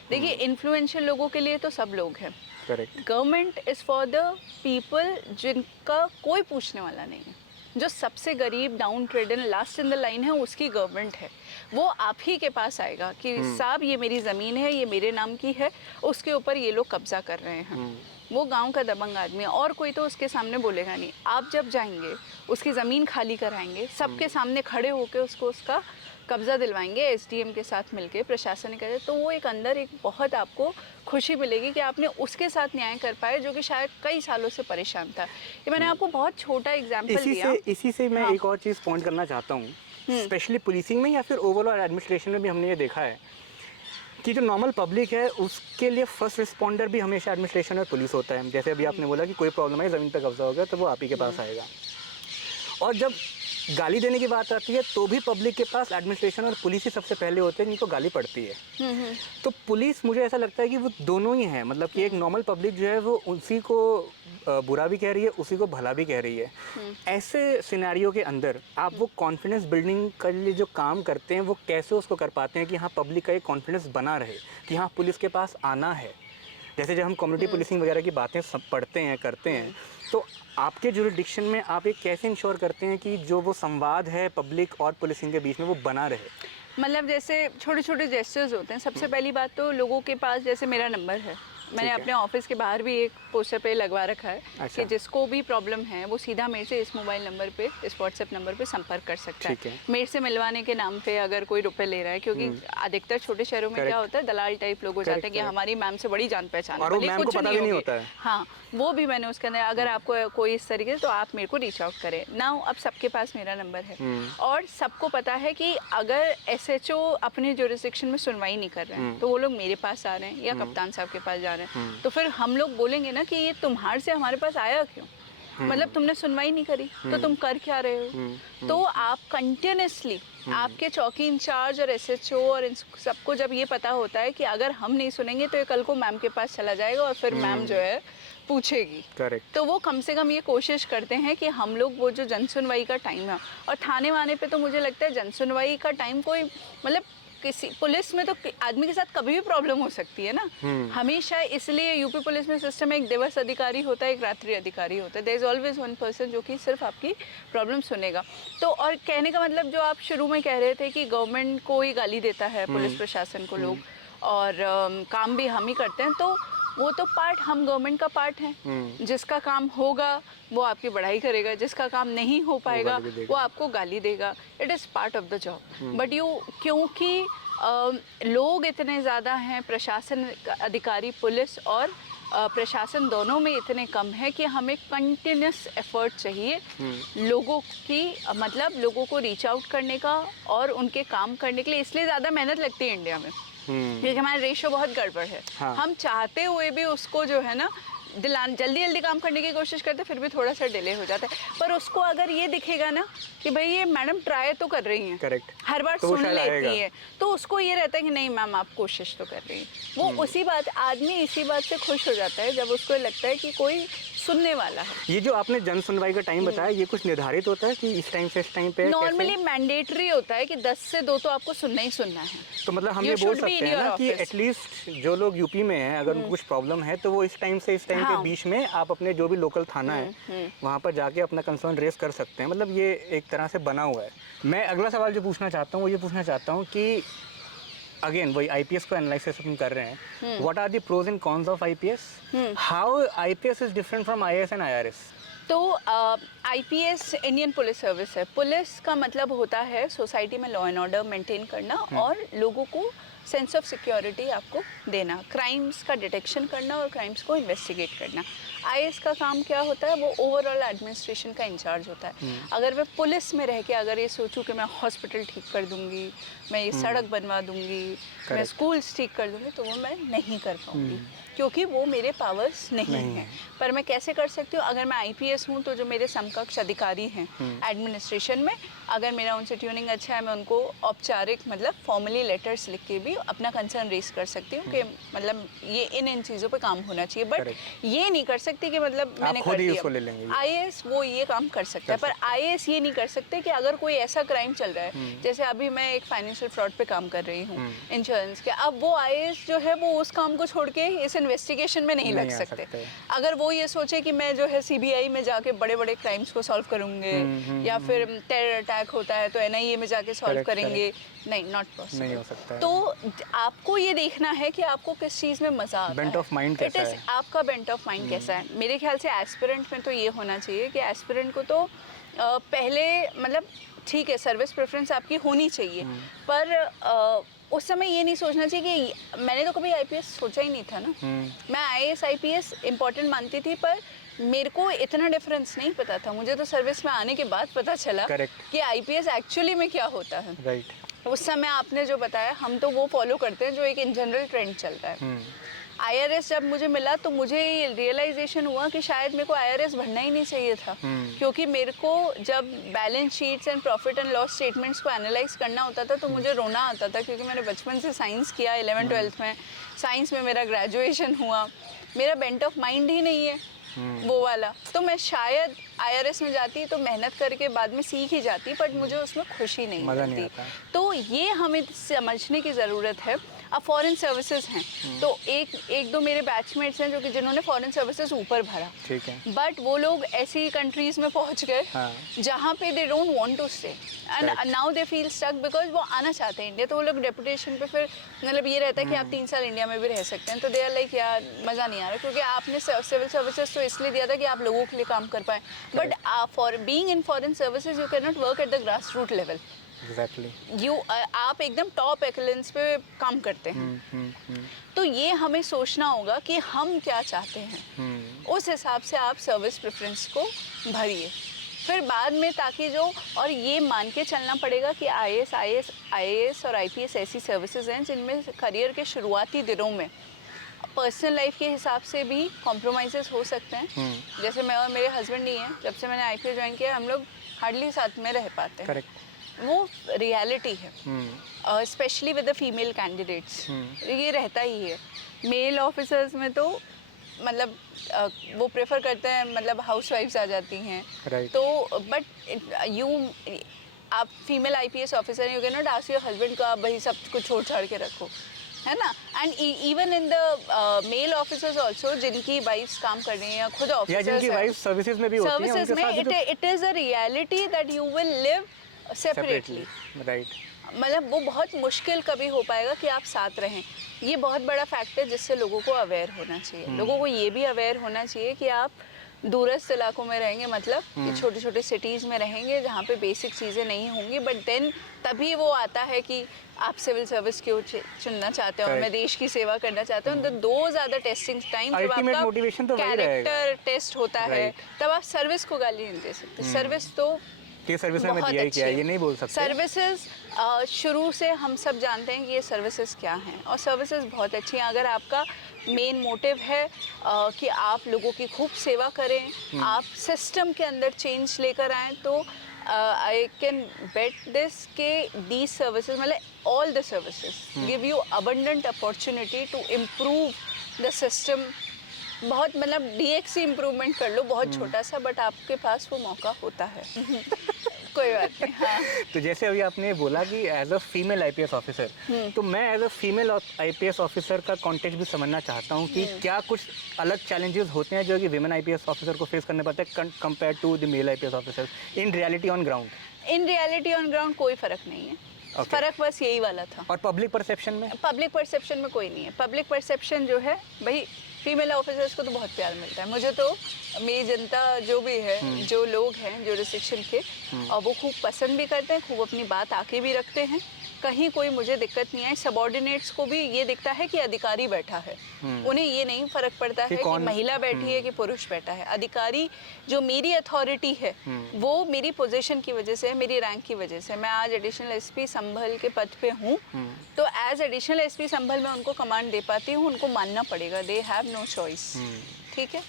देखिए, इन्फ्लुएंशियल लोगों के लिए तो सब लोग हैं। Government is for the people जिनका कोई पूछने वाला नहीं है। जो सबसे गरीब, downtrodden, last in the line है, उसकी गवर्नमेंट है। वो आप ही के पास आएगा कि साहब ये मेरी ज़मीन है, ये मेरे नाम की है, उसके ऊपर ये लोग कब्जा कर रहे हैं। वो गांव का दबंग आदमी है, और कोई तो उसके सामने बोलेगा नहीं। आप जब जाएंगे, उसकी ज़मीन खाली कराएंगे, सबके सामने खड़े होकर उसको उसका कब्ज़ा दिलवाएंगे, एसडीएम के साथ मिलके, प्रशासन के साथ, तो वो एक अंदर एक बहुत आपको खुशी मिलेगी कि आपने उसके साथ न्याय कर पाए, जो कि शायद कई सालों से परेशान था। ये मैंने आपको बहुत छोटा एग्जांपल दिया। इसी से मैं एक और चीज़ पॉइंट करना चाहता हूँ, स्पेशली पुलिसिंग में या फिर ओवरऑल एडमिनिस्ट्रेशन में भी हमने ये देखा है कि जो नॉर्मल पब्लिक है उसके लिए फर्स्ट रिस्पॉन्डर भी हमेशा एडमिनिस्ट्रेशन और पुलिस होता है। जैसे अभी आपने बोला कि कोई प्रॉब्लम है, ज़मीन पर कब्जा हो गया, तो वो आप ही के पास आएगा। और जब गाली देने की बात आती है तो भी पब्लिक के पास एडमिनिस्ट्रेशन और पुलिस ही सबसे पहले होते हैं जिनको गाली पड़ती है। तो पुलिस, मुझे ऐसा लगता है कि वो दोनों ही हैं, मतलब कि एक नॉर्मल पब्लिक जो है वो उसी को बुरा भी कह रही है, उसी को भला भी कह रही है। ऐसे सिनेरियो के अंदर आप वो कॉन्फिडेंस बिल्डिंग के लिए जो काम करते हैं वो कैसे उसको कर पाते हैं कि हाँ पब्लिक का एक कॉन्फिडेंस बना रहे कि हाँ पुलिस के पास आना है। जैसे जब हम कम्युनिटी पुलिसिंग वगैरह की बातें सब पढ़ते हैं, करते हैं, तो आपके जुरिडिक्शन में आप ये कैसे इंश्योर करते हैं कि जो वो संवाद है पब्लिक और पुलिसिंग के बीच में वो बना रहे? मतलब जैसे छोटे छोटे जेस्चर्स होते हैं। सबसे पहली बात तो लोगों के पास, जैसे मेरा नंबर है, मैंने अपने ऑफिस के बाहर भी एक पोस्टर पे लगवा रखा है। अच्छा। कि जिसको भी प्रॉब्लम है वो सीधा मेरे से इस मोबाइल नंबर पे, इस व्हाट्सएप नंबर पे संपर्क कर सकता है। मेरे से मिलवाने के नाम पे अगर कोई रुपए ले रहा है, क्योंकि अधिकतर छोटे शहरों में क्या होता है, दलाल टाइप लोग हो जाते हैं कि हमारी मैम से बड़ी जान पहचान है, भले कुछ नहीं होता है। हाँ, वो भी मैंने उसके अंदर, अगर आपको कोई इस तरीके से, तो आप मेरे को रीच आउट करें ना। अब सबके पास मेरा नंबर है, और सबको पता है कि अगर एसएचओ अपने जुरिस्डिक्शन में सुनवाई नहीं कर रहे हैं तो वो लोग मेरे पास आ रहे हैं या कप्तान साहब के पास जा रहे हैं। तो फिर हम लोग बोलेंगे ना कि ये तुम्हारे से हमारे पास आया क्यों, मतलब तुमने सुनवाई नहीं करी तो तुम कर क्या रहे हो। तो आप कंटिन्यूसली आपके चौकी इंचार्ज और एसएचओ और इन सबको जब ये पता होता है कि अगर हम नहीं सुनेंगे तो ये कल को मैम के पास चला जाएगा और फिर मैम जो है पूछेगी। करेक्ट। तो वो कम से कम ये कोशिश करते हैं कि हम लोग वो जो जनसुनवाई का टाइम है, और थाने वाने पे तो मुझे लगता है जनसुनवाई का टाइम कोई मतलब किसी पुलिस में तो आदमी के साथ कभी भी प्रॉब्लम हो सकती है ना, हमेशा। इसलिए यूपी पुलिस में सिस्टम में एक दिवस अधिकारी होता है, एक रात्रि अधिकारी होता है। There is always one person जो कि सिर्फ आपकी प्रॉब्लम सुनेगा। तो और कहने का मतलब जो आप शुरू में कह रहे थे कि गवर्नमेंट को ही गाली देता है पुलिस प्रशासन को लोग, और काम भी हम ही करते हैं, तो वो तो पार्ट, हम गवर्नमेंट का पार्ट है। जिसका काम होगा वो आपकी बढ़ाई करेगा, जिसका काम नहीं हो पाएगा वो आपको गाली देगा। It is part of the job. But क्योंकि लोग इतने ज़्यादा हैं, प्रशासन अधिकारी पुलिस और प्रशासन दोनों में इतने कम है कि हमें कंटिन्यूस एफर्ट चाहिए लोगों की, मतलब लोगों को रीच आउट करने का और उनके काम करने के लिए। इसलिए ज़्यादा मेहनत लगती है इंडिया में, क्योंकि हमारा रेशो बहुत गड़बड़ है। हाँ। हम चाहते हुए भी उसको जो है ना जल्दी जल्दी काम करने की कोशिश करते, फिर भी थोड़ा सा डिले हो जाता है। पर उसको अगर ये दिखेगा ना कि भाई ये मैडम ट्राई तो कर रही हैं, करेक्ट, हर बार तो सुन शायद लेती आएगा। है, तो उसको ये रहता है कि नहीं मैम आप कोशिश तो कर रही हैं। वो उसी बात, आदमी इसी बात से खुश हो जाता है जब उसको लगता है कि कोई सुनने वाला है। ये जो आपने जन सुनवाई का टाइम बताया, ये कुछ निर्धारित होता है कि इस टाइम से इस टाइम पे? नॉर्मली मैंडेटरी होता है कि 10 से 2 तो आपको सुनना ही सुनना है। तो मतलब हम You ये बोल should be सकते in हैं your ना कि office. एटलीस्ट जो लोग यूपी में हैं, अगर उनको कुछ प्रॉब्लम है तो वो इस टाइम से इस टाइम के हाँ। बीच में आप अपने जो भी लोकल थाना है वहाँ पर जाके अपना कंसर्न रेस कर सकते हैं। मतलब ये एक तरह से बना हुआ है। मैं अगला सवाल जो पूछना चाहता हूँ वो ये पूछना चाहता हूँ कि अगेन वही आईपीएस को एनालिसिस हम कर रहे हैं, what are the pros and cons of IPS, how IPS is different from IAS and IRS? तो आईपीएस इंडियन पुलिस सर्विस है। पुलिस का मतलब होता है सोसाइटी में लॉ एंड ऑर्डर मेंटेन करना और लोगों को सेंस ऑफ सिक्योरिटी आपको देना, क्राइम्स का डिटेक्शन करना और क्राइम्स को इन्वेस्टिगेट करना। आईएएस का काम क्या होता है, वो ओवरऑल एडमिनिस्ट्रेशन का इंचार्ज होता है। अगर मैं पुलिस में रह के अगर ये सोचूं कि मैं हॉस्पिटल ठीक कर दूंगी, मैं ये सड़क बनवा दूंगी, मैं स्कूल्स ठीक कर दूंगी, तो वो मैं नहीं कर पाऊंगी क्योंकि वो मेरे पावर्स नहीं हैं। पर मैं कैसे कर सकती हूँ, अगर मैं आईपीएस हूँ तो जो मेरे समकक्ष अधिकारी हैं एडमिनिस्ट्रेशन में, अगर मेरा उनसे ट्यूनिंग अच्छा है, मैं उनको औपचारिक मतलब फॉर्मली लेटर्स लिख के भी अपना कंसर्न रेज कर सकती हूँ कि मतलब ये इन चीज़ों पे काम होना चाहिए। बट ये नहीं कर सकती कि मतलब मैंने कर दिया। आईएएस वो ये काम कर सकता है, पर आईएएस ये नहीं कर सकते कि अगर कोई ऐसा क्राइम चल रहा है, जैसे अभी मैं एक फाइनेंशियल फ्रॉड पे काम कर रही हूँ इंश्योरेंस के, अब वो आईएएस जो है वो उस काम को छोड़ के इस इन्वेस्टिगेशन में नहीं लग सकते। अगर वो ये सोचे कि मैं जो है सीबीआई में जाके बड़े बड़े क्राइम्स को सॉल्व करूंगे या फिर टेरर अटैक होता है तो एनआईए में जाके सॉल्व करेंगे, नहीं, नॉट पॉसिबल, नहीं हो सकता है। तो आपको ये देखना है कि आपको किस चीज़ में मजा आता है, बेंट ऑफ माइंड कैसा है, आपका बेंट ऑफ माइंड कैसा है। मेरे ख्याल से एस्पिरेंट में तो ये होना चाहिए कि एस्पिरेंट को तो पहले मतलब ठीक है सर्विस प्रेफरेंस आपकी होनी चाहिए, पर उस समय ये नहीं सोचना चाहिए कि मैंने तो कभी आईपीएस सोचा ही नहीं था ना। मैं आईएएस आईपीएस इम्पोर्टेंट मानती थी, पर मेरे को इतना डिफरेंस नहीं पता था। मुझे तो सर्विस में आने के बाद पता चला कि आईपीएस एक्चुअली में क्या होता है। उस समय आपने जो बताया हम तो वो फॉलो करते हैं जो एक इन जनरल ट्रेंड चलता है। आईआरएस जब मुझे मिला तो मुझे रियलाइजेशन हुआ कि शायद मेरे को आईआरएस भरना ही नहीं चाहिए था, क्योंकि मेरे को जब balance sheets and profit and loss statements को एनालाइज करना होता था तो मुझे रोना आता था, क्योंकि मैंने बचपन से साइंस किया, 11th-12th में साइंस में मेरा ग्रेजुएशन हुआ, मेरा बेंट ऑफ माइंड ही नहीं है वो वाला। तो मैं शायद आईआरएस में जाती तो मेहनत करके बाद में सीख ही जाती, बट मुझे उसमें खुशी नहीं मिलती। तो ये हमें समझने की ज़रूरत है। अब फॉरेन सर्विसेज हैं तो एक दो मेरे बैचमेट्स हैं जो कि जिन्होंने फॉरेन सर्विसेज ऊपर भरा, ठीक है, बट वो लोग ऐसी कंट्रीज में पहुंच गए जहाँ पे they don't want to stay and now they feel stuck because वो आना चाहते हैं इंडिया। तो वो लोग डेपुटेशन पे फिर मतलब ये रहता है कि आप 3 साल इंडिया में भी रह सकते हैं, तो दे आर लाइक यार मज़ा नहीं आ रहा, क्योंकि आपने सिविल सर्विसेज तो इसलिए दिया था कि आप लोगों के लिए काम कर पाएँ, but for being in foreign services you can not work at the grass root level. आप एकदम टॉप एक्सेलेंस पे काम करते हैं। तो ये हमें सोचना होगा कि हम क्या चाहते हैं, उस हिसाब से आप सर्विस प्रेफरेंस को भरिए फिर बाद में, ताकि जो और ये मान के चलना पड़ेगा कि आईएएस और आईपीएस ऐसी सर्विसेज हैं जिनमें करियर के शुरुआती दिनों में पर्सनल लाइफ के हिसाब से भी कॉम्प्रोमाइज़ेस हो सकते हैं। जैसे मैं और मेरे हस्बैंड ही हैं, जब से मैंने आईपीएस ज्वाइन किया हम लोग हार्डली साथ में रह पाते हैं। वो रियलिटी है, specially with the female candidates ये रहता ही है। मेल ऑफिसर्स में तो मतलब वो प्रेफर करते हैं, मतलब हाउसवाइफ्स आ जाती हैं Right. तो बट आप female IPS officer you can not ask your husband को आप भाई सब कुछ छोड़ छाड़ के रखो, है ना। And even in the male officers also जिनकी वाइफ्स काम कर रही हैं या खुद या ऑफिसर्स जिनकी वाइफ सर्विसेज में भी होती हैं, सर्विसेज उनके साथ में it is a reality that you will live separately. Right. मतलब वो बहुत मुश्किल कभी हो पाएगा कि आप साथ रहें। ये बहुत बड़ा फैक्ट है जिससे लोगों को अवेयर होना चाहिए। लोगों को ये भी अवेयर होना चाहिए कि आप दूरस्थ इलाकों में रहेंगे, मतलब कि छोटे छोटे सिटीज़ में रहेंगे जहाँ पे बेसिक चीज़ें नहीं होंगी, बट देन तभी वो आता है कि आप सिविल सर्विस क्यों चुनना चाहते हो और मैं देश की सेवा करना चाहता हूँ। तो दो ज़्यादा टेस्टिंग टाइम जब Ultimate आपका motivation तो वही कैरेक्टर टेस्ट होता है, Right. तब आप सर्विस को गाली नहीं दे सकते। सर्विस तो कि सर्विस में बहुत दिया ही अच्छी क्या है, है। ये नहीं बोल सकते। सर्विसेज शुरू से हम सब जानते हैं कि ये सर्विसेज क्या हैं, और सर्विसेज बहुत अच्छी हैं। अगर आपका मेन मोटिव है कि आप लोगों की खूब सेवा करें, आप सिस्टम के अंदर चेंज लेकर आएँ, तो आई कैन बेट दिस के दीज सर्विसेज मतलब all the services give you abundant opportunity to improve the system. बहुत मतलब डीएक्सी इम्प्रूवमेंट कर लो, बहुत छोटा सा, बट आपके पास वो मौका होता है। कोई बात नहीं। हाँ। तो जैसे अभी आपने बोला कि as a female IPS officer, तो मैं as a female IPS officer का कॉन्टेक्स्ट भी समझना चाहता हूँ कि क्या कुछ अलग चैलेंजेस होते हैं जो कि विमेन आईपीएस ऑफिसर को फेस करने पड़ते हैं compare to the male IPS officer in reality on ground? In reality on ground कोई फर्क नहीं है। Okay. फर्क बस यही वाला था। और पब्लिक परसेप्शन में? पब्लिक परसेप्शन में कोई नहीं है। पब्लिक परसेप्शन जो है भाई, फीमेल ऑफिसर्स को तो बहुत प्यार मिलता है। मुझे तो मेरी जनता जो भी है, जो लोग हैं जो रिस्ट्रिक्शन के, और वो खूब पसंद भी करते हैं, खूब अपनी बात आके भी रखते हैं। कहीं कोई मुझे दिक्कत नहीं आई। सबॉर्डिनेट्स को भी ये दिखता है कि अधिकारी बैठा है, उन्हें ये नहीं फर्क पड़ता है कि महिला बैठी है कि पुरुष बैठा है। अधिकारी जो मेरी अथॉरिटी है वो मेरी पोजीशन की वजह से, मेरी रैंक की वजह से। मैं आज एडिशनल एसपी संभल के पद पे हूँ, तो एज एडिशनल एसपी संभल मैं उनको कमांड दे पाती हूँ, उनको मानना पड़ेगा, दे हैव नो चॉइस। ठीक है,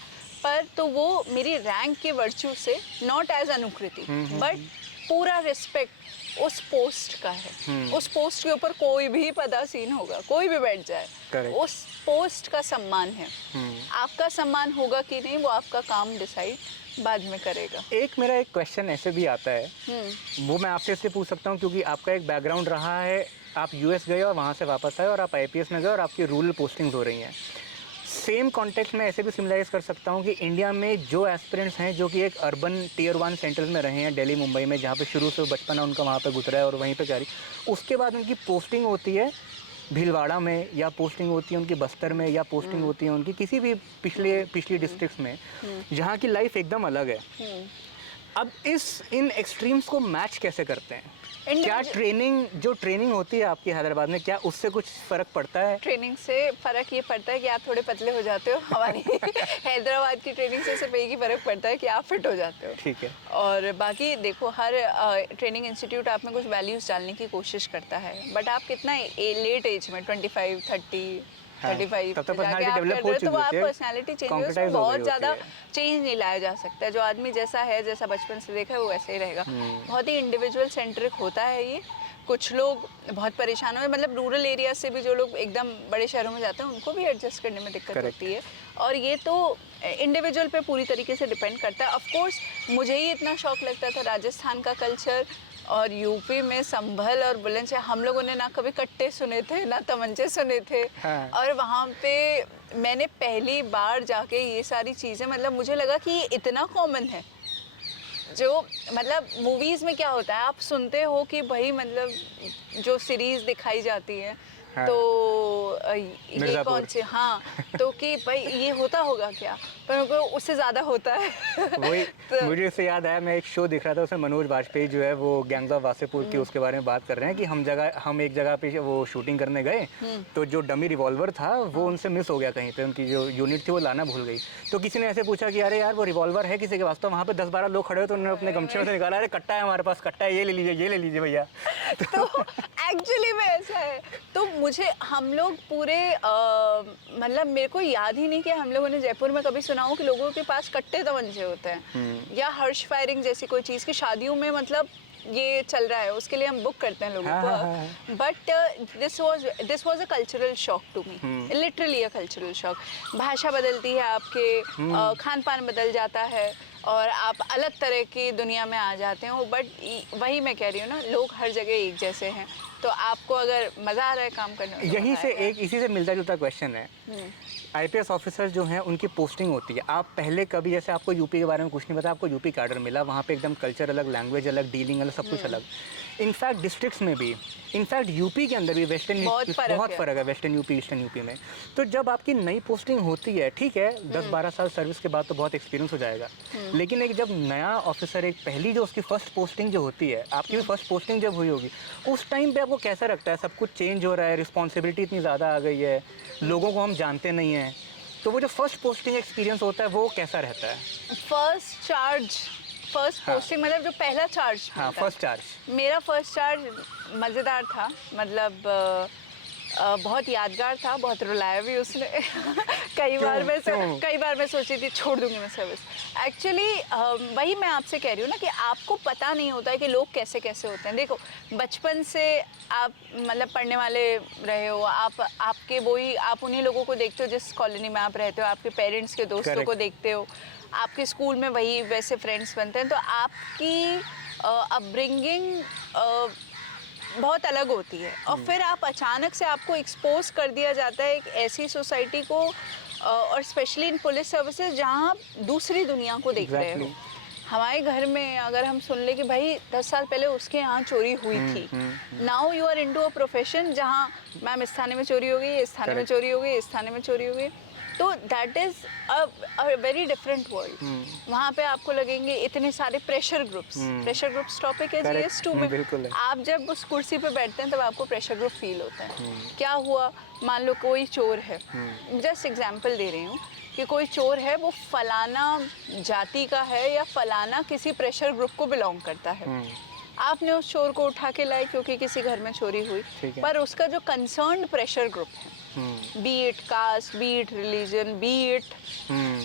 पर तो वो मेरी रैंक के वर्च्यू से, नॉट एज अनुकृति, बट पूरा रिस्पेक्ट उस पोस्ट का है। उस पोस्ट के ऊपर कोई भी पदासीन होगा, कोई भी बैठ जाए, Correct. उस पोस्ट का सम्मान है। आपका सम्मान होगा कि नहीं वो आपका काम डिसाइड बाद में करेगा। एक मेरा एक क्वेश्चन ऐसे भी आता है, वो मैं आपसे इसलिए पूछ सकता हूँ क्योंकि आपका एक बैकग्राउंड रहा है, आप यूएस गए और वहाँ से वापस आए और आप आईपीएस में गए और आपकी रूरल पोस्टिंग्स हो रही हैं। सेम कॉन्टेक्स्ट में ऐसे भी सिमिलाइज कर सकता हूँ कि इंडिया में जो एस्पिरेंट्स हैं जो कि एक अर्बन टियर 1 सेंटर्स में रहे हैं, दिल्ली मुंबई में, जहाँ पे शुरू से बचपन है उनका वहाँ पे गुजरा है और वहीं पे जारी, उसके बाद उनकी पोस्टिंग होती है भीलवाड़ा में, या पोस्टिंग होती है उनकी बस्तर में, या पोस्टिंग होती है उनकी किसी भी पिछली डिस्ट्रिक्ट्स में, जहाँ की लाइफ एकदम अलग है। अब इन एक्सट्रीम्स को मैच कैसे करते हैं? क्या ट्रेनिंग होती है आपकी हैदराबाद में, क्या उससे कुछ फ़र्क पड़ता है? ट्रेनिंग से फ़र्क ये पड़ता है कि आप थोड़े पतले हो जाते हो। हमारी हैदराबाद की ट्रेनिंग से सिर्फ एक ही फ़र्क पड़ता है कि आप फिट हो जाते हो। ठीक है। और बाकी देखो, हर ट्रेनिंग इंस्टीट्यूट आप में कुछ वैल्यूज़ डालने की कोशिश करता है, बट आप कितना लेट एज में 25, 30, 35 तब तक जाके आप कर रहे हो, तो आप पर्सनैलिटी चेंज है, उसमें बहुत ज़्यादा चेंज नहीं लाया जा सकता है। जो आदमी जैसा है, जैसा बचपन से देखा है, वो वैसे ही रहेगा। बहुत ही इंडिविजुअल सेंट्रिक होता है ये। कुछ लोग बहुत परेशान हुए, मतलब रूरल एरिया से भी जो लोग एकदम बड़े शहरों में जाते हैं उनको भी एडजस्ट करने में दिक्कत होती है, और ये तो इंडिविजुअल पे पूरी तरीके से डिपेंड करता है। ऑफ कोर्स मुझे ही इतना शौक लगता था राजस्थान का कल्चर, और यूपी में संभल और बुलंदशहर, हम लोगों ने ना कभी कट्टे सुने थे ना तमंचे सुने थे। हाँ। और वहाँ पे मैंने पहली बार जाके ये सारी चीज़ें, मतलब मुझे लगा कि ये इतना कॉमन है। जो मतलब मूवीज़ में क्या होता है, आप सुनते हो कि भाई मतलब जो सीरीज़ दिखाई जाती है, हाँ। तो ये कौन से, हाँ, तो कि भाई ये होता होगा क्या, पर मेरे को उससे ज़्यादा होता है। वही तो मुझे इससे याद आया, मैं एक शो देख रहा था, उसमें मनोज बाजपेयी जो है वो गैंग्स ऑफ वासेपुर की उसके बारे में बात कर रहे हैं कि हम एक जगह पे वो शूटिंग करने गए, तो जो डमी रिवॉल्वर था वो उनसे मिस हो गया कहीं पे, उनकी जो यूनिट थी वो लाना भूल गई। तो किसी ने ऐसे पूछा कि अरे यार वो रिवॉल्वर है किसी के पास, तो वहाँ पे 10-12 लोग खड़े हो, तो उन्होंने अपने गमछे में से निकाला, अरे कट्टा है हमारे पास, कट्टा है, ये ले लीजिए भैया। तो एक्चुअली में ऐसा है। तो मुझे हम लोग पूरे मतलब मेरे को याद ही नहीं कि हम लोगों ने जयपुर में कभी सुना हो कि लोगों के पास कट्टे तमंचे होते हैं, या हर्ष फायरिंग जैसी कोई चीज़ की शादियों में, मतलब ये चल रहा है उसके लिए हम बुक करते हैं लोगों को, but this was a cultural shock to me, literally a cultural shock. भाषा बदलती है आपके, खान पान बदल जाता है और आप अलग तरह की दुनिया में आ जाते हो। बट वही मैं कह रही हूँ ना, लोग हर जगह एक जैसे हैं, तो आपको अगर मज़ा आ रहा है काम करने में, यही से एक इसी से मिलता जुलता क्वेश्चन है। आईपीएस ऑफिसर जो हैं उनकी पोस्टिंग होती है, आप पहले कभी जैसे आपको यूपी के बारे में कुछ नहीं पता, आपको यूपी कैडर मिला, वहाँ पे एकदम कल्चर अलग, लैंग्वेज अलग, डीलिंग अलग, सब कुछ अलग। इनफैक्ट डिस्ट्रिक्ट्स में भी, इनफैक्ट यूपी के अंदर भी वेस्टर्न बहुत फ़र्क है वेस्टर्न यूपी ईस्टर्न यूपी में। तो जब आपकी नई पोस्टिंग होती है, ठीक है 10-12 साल सर्विस के बाद तो बहुत एक्सपीरियंस हो जाएगा, लेकिन एक जब नया ऑफिसर, एक पहली जो उसकी फर्स्ट पोस्टिंग जो होती है, आपकी भी फर्स्ट पोस्टिंग जब हुई होगी, उस टाइम पे आपको कैसा लगता है? सब कुछ चेंज हो रहा है, रिस्पॉन्सिबिलिटी इतनी ज़्यादा आ गई है, लोगों को हम जानते नहीं हैं, तो वो जो फर्स्ट पोस्टिंग एक्सपीरियंस होता है वो कैसा रहता है? फर्स्ट पोस्टिंग मतलब जो पहला चार्ज, हाँ, फर्स्ट चार्ज। मेरा फर्स्ट चार्ज मज़ेदार था, मतलब बहुत यादगार था, बहुत रुलाया भी उसने। कई बार मैं सोची थी छोड़ दूंगी मैं सर्विस। एक्चुअली वही मैं आपसे कह रही हूँ ना कि आपको पता नहीं होता है कि लोग कैसे कैसे होते हैं। देखो बचपन से आप मतलब पढ़ने वाले रहे हो, आपके वही आप उन्हीं लोगों को देखते हो जिस कॉलोनी में आप रहते हो, आपके पेरेंट्स के दोस्तों को देखते हो, आपके स्कूल में वही वैसे फ्रेंड्स बनते हैं, तो आपकी अपब्रिंगिंग बहुत अलग होती है। और फिर आप अचानक से आपको एक्सपोज कर दिया जाता है एक ऐसी सोसाइटी को, और स्पेशली इन पुलिस सर्विसेज जहाँ आप दूसरी दुनिया को देख रहे हो। हमारे घर में अगर हम सुन ले कि भाई 10 साल पहले उसके यहाँ चोरी हुई थी, now you are into a profession जहाँ मैम इस थाने में चोरी हो गई, इस थाने में चोरी हो गई, इस थाने में चोरी हो गई, तो that is a very different world. वहाँ पे आपको लगेंगे इतने सारे प्रेशर ग्रुप्स टॉपिक है GS2 में। आप जब उस कुर्सी पे बैठते हैं तब आपको प्रेशर ग्रुप फील होता है। क्या हुआ, मान लो कोई चोर है, जस्ट एग्जांपल दे रही हूँ कि कोई चोर है, वो फलाना जाति का है या फलाना किसी प्रेशर ग्रुप को बिलोंग करता है। आपने उस चोर को उठा के लाए क्योंकि किसी घर में चोरी हुई, पर उसका जो कंसर्न्ड प्रेशर ग्रुप है, be it caste, be it religion, be it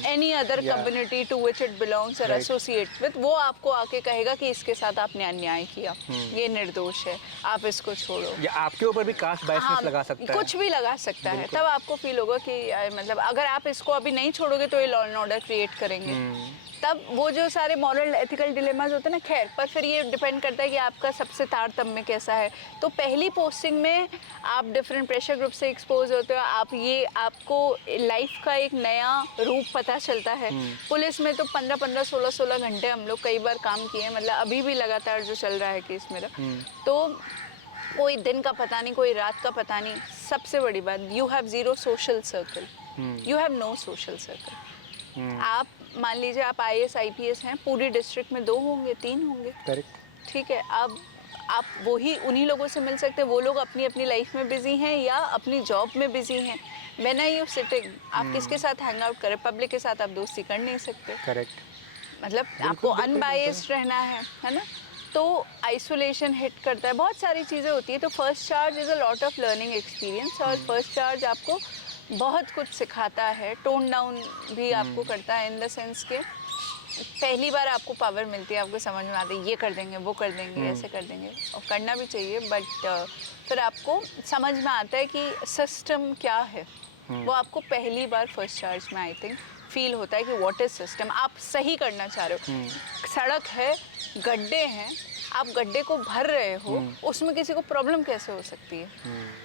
any other community to which it belongs or associate with, वो आपको आके कहेगा कि इसके साथ आपने अन्याय किया, ये निर्दोष है, आप इसको छोड़ो। या आपके ऊपर भी कास्ट बायसनेस लगा सकता है, कुछ भी लगा सकता है। तब आपको फील होगा कि मतलब अगर आप इसको अभी नहीं छोड़ोगे तो ये लॉ एंड ऑर्डर क्रिएट करेंगे। तब वो जो सारे मॉरल एथिकल डिलेमास होते हैं ना, खैर, पर फिर ये डिपेंड करता है कि आपका सबसे तारतम्य कैसा है। तो पहली पोस्टिंग में आप डिफरेंट प्रेशर ग्रुप से एक्सपोज होते हो, आपको लाइफ का एक नया रूप पता चलता है। पुलिस में तो 15-15, 16-16 घंटे हम लोग कई बार काम किए, मतलब अभी भी लगातार जो चल रहा है केस मेरा, तो कोई दिन का पता नहीं, कोई रात का पता नहीं। सबसे बड़ी बात, you have zero social circle, you have no social circle. आप मान लीजिए आप IAS IPS हैं, पूरी डिस्ट्रिक्ट में 2 होंगे, 3 होंगे, करेक्ट, ठीक है। अब आप वही उन्हीं लोगों से मिल सकते हैं, वो लोग अपनी अपनी लाइफ में बिजी हैं या अपनी जॉब में बिजी हैं। व्हेन आर यू सिटिंग, आप किसके साथ हैंग आउट करें? पब्लिक के साथ आप दोस्ती कर नहीं सकते, करेक्ट, मतलब आपको अनबायस्ड रहना है ना। तो आइसोलेशन हिट करता है, बहुत सारी चीज़ें होती है। तो first charge is a lot of learning experience, और फर्स्ट चार्ज आपको बहुत कुछ सिखाता है, टोन डाउन भी आपको करता है, इन द सेंस के पहली बार आपको पावर मिलती है, आपको समझ में आता है ये कर देंगे, वो कर देंगे, ऐसे कर देंगे, और करना भी चाहिए। बट फिर आपको समझ में आता है कि सिस्टम क्या है, वो आपको पहली बार फर्स्ट चार्ज में आई थिंक फील होता है कि व्हाट इज सिस्टम। आप सही करना चाह रहे हो, सड़क है, गड्ढे हैं, आप गड्ढे को भर रहे हो, उसमें किसी को प्रॉब्लम कैसे हो सकती है?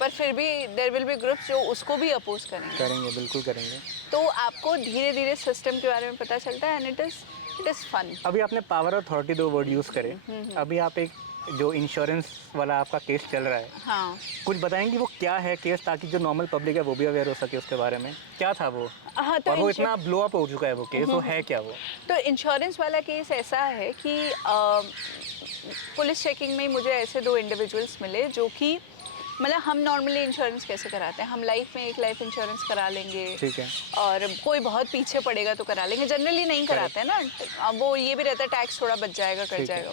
पर फिर भी देयर विल बी ग्रुप्स जो उसको भी अपोज करेंगे, बिल्कुल करेंगे। तो आपको धीरे धीरे सिस्टम के बारे में पता चलता है, एंड इट इज फन। अभी आपने पावर और अथॉरिटी 2 वर्ड यूज़ करे, अभी आप एक जो इंश्योरेंस वाला आपका केस चल रहा है, हाँ, कुछ बताएंगे वो क्या है केस, ताकि जो नॉर्मल पब्लिक है वो भी अवेयर हो सके उसके बारे में, क्या था वो? हाँ, तो और वो इतना ब्लो अप हो चुका है वो केस, वो है क्या वो? तो इंश्योरेंस वाला केस ऐसा है कि पुलिस चेकिंग में मुझे ऐसे 2 इंडिविजुअल्स मिले जो कि मतलब हम नॉर्मली इंश्योरेंस कैसे कराते हैं, हम लाइफ में एक लाइफ इंश्योरेंस करा लेंगे, ठीक है, और कोई बहुत पीछे पड़ेगा तो करा लेंगे, जनरली नहीं कराते हैं ना। अब वो ये भी रहता है टैक्स थोड़ा बच जाएगा, कर जाएगा।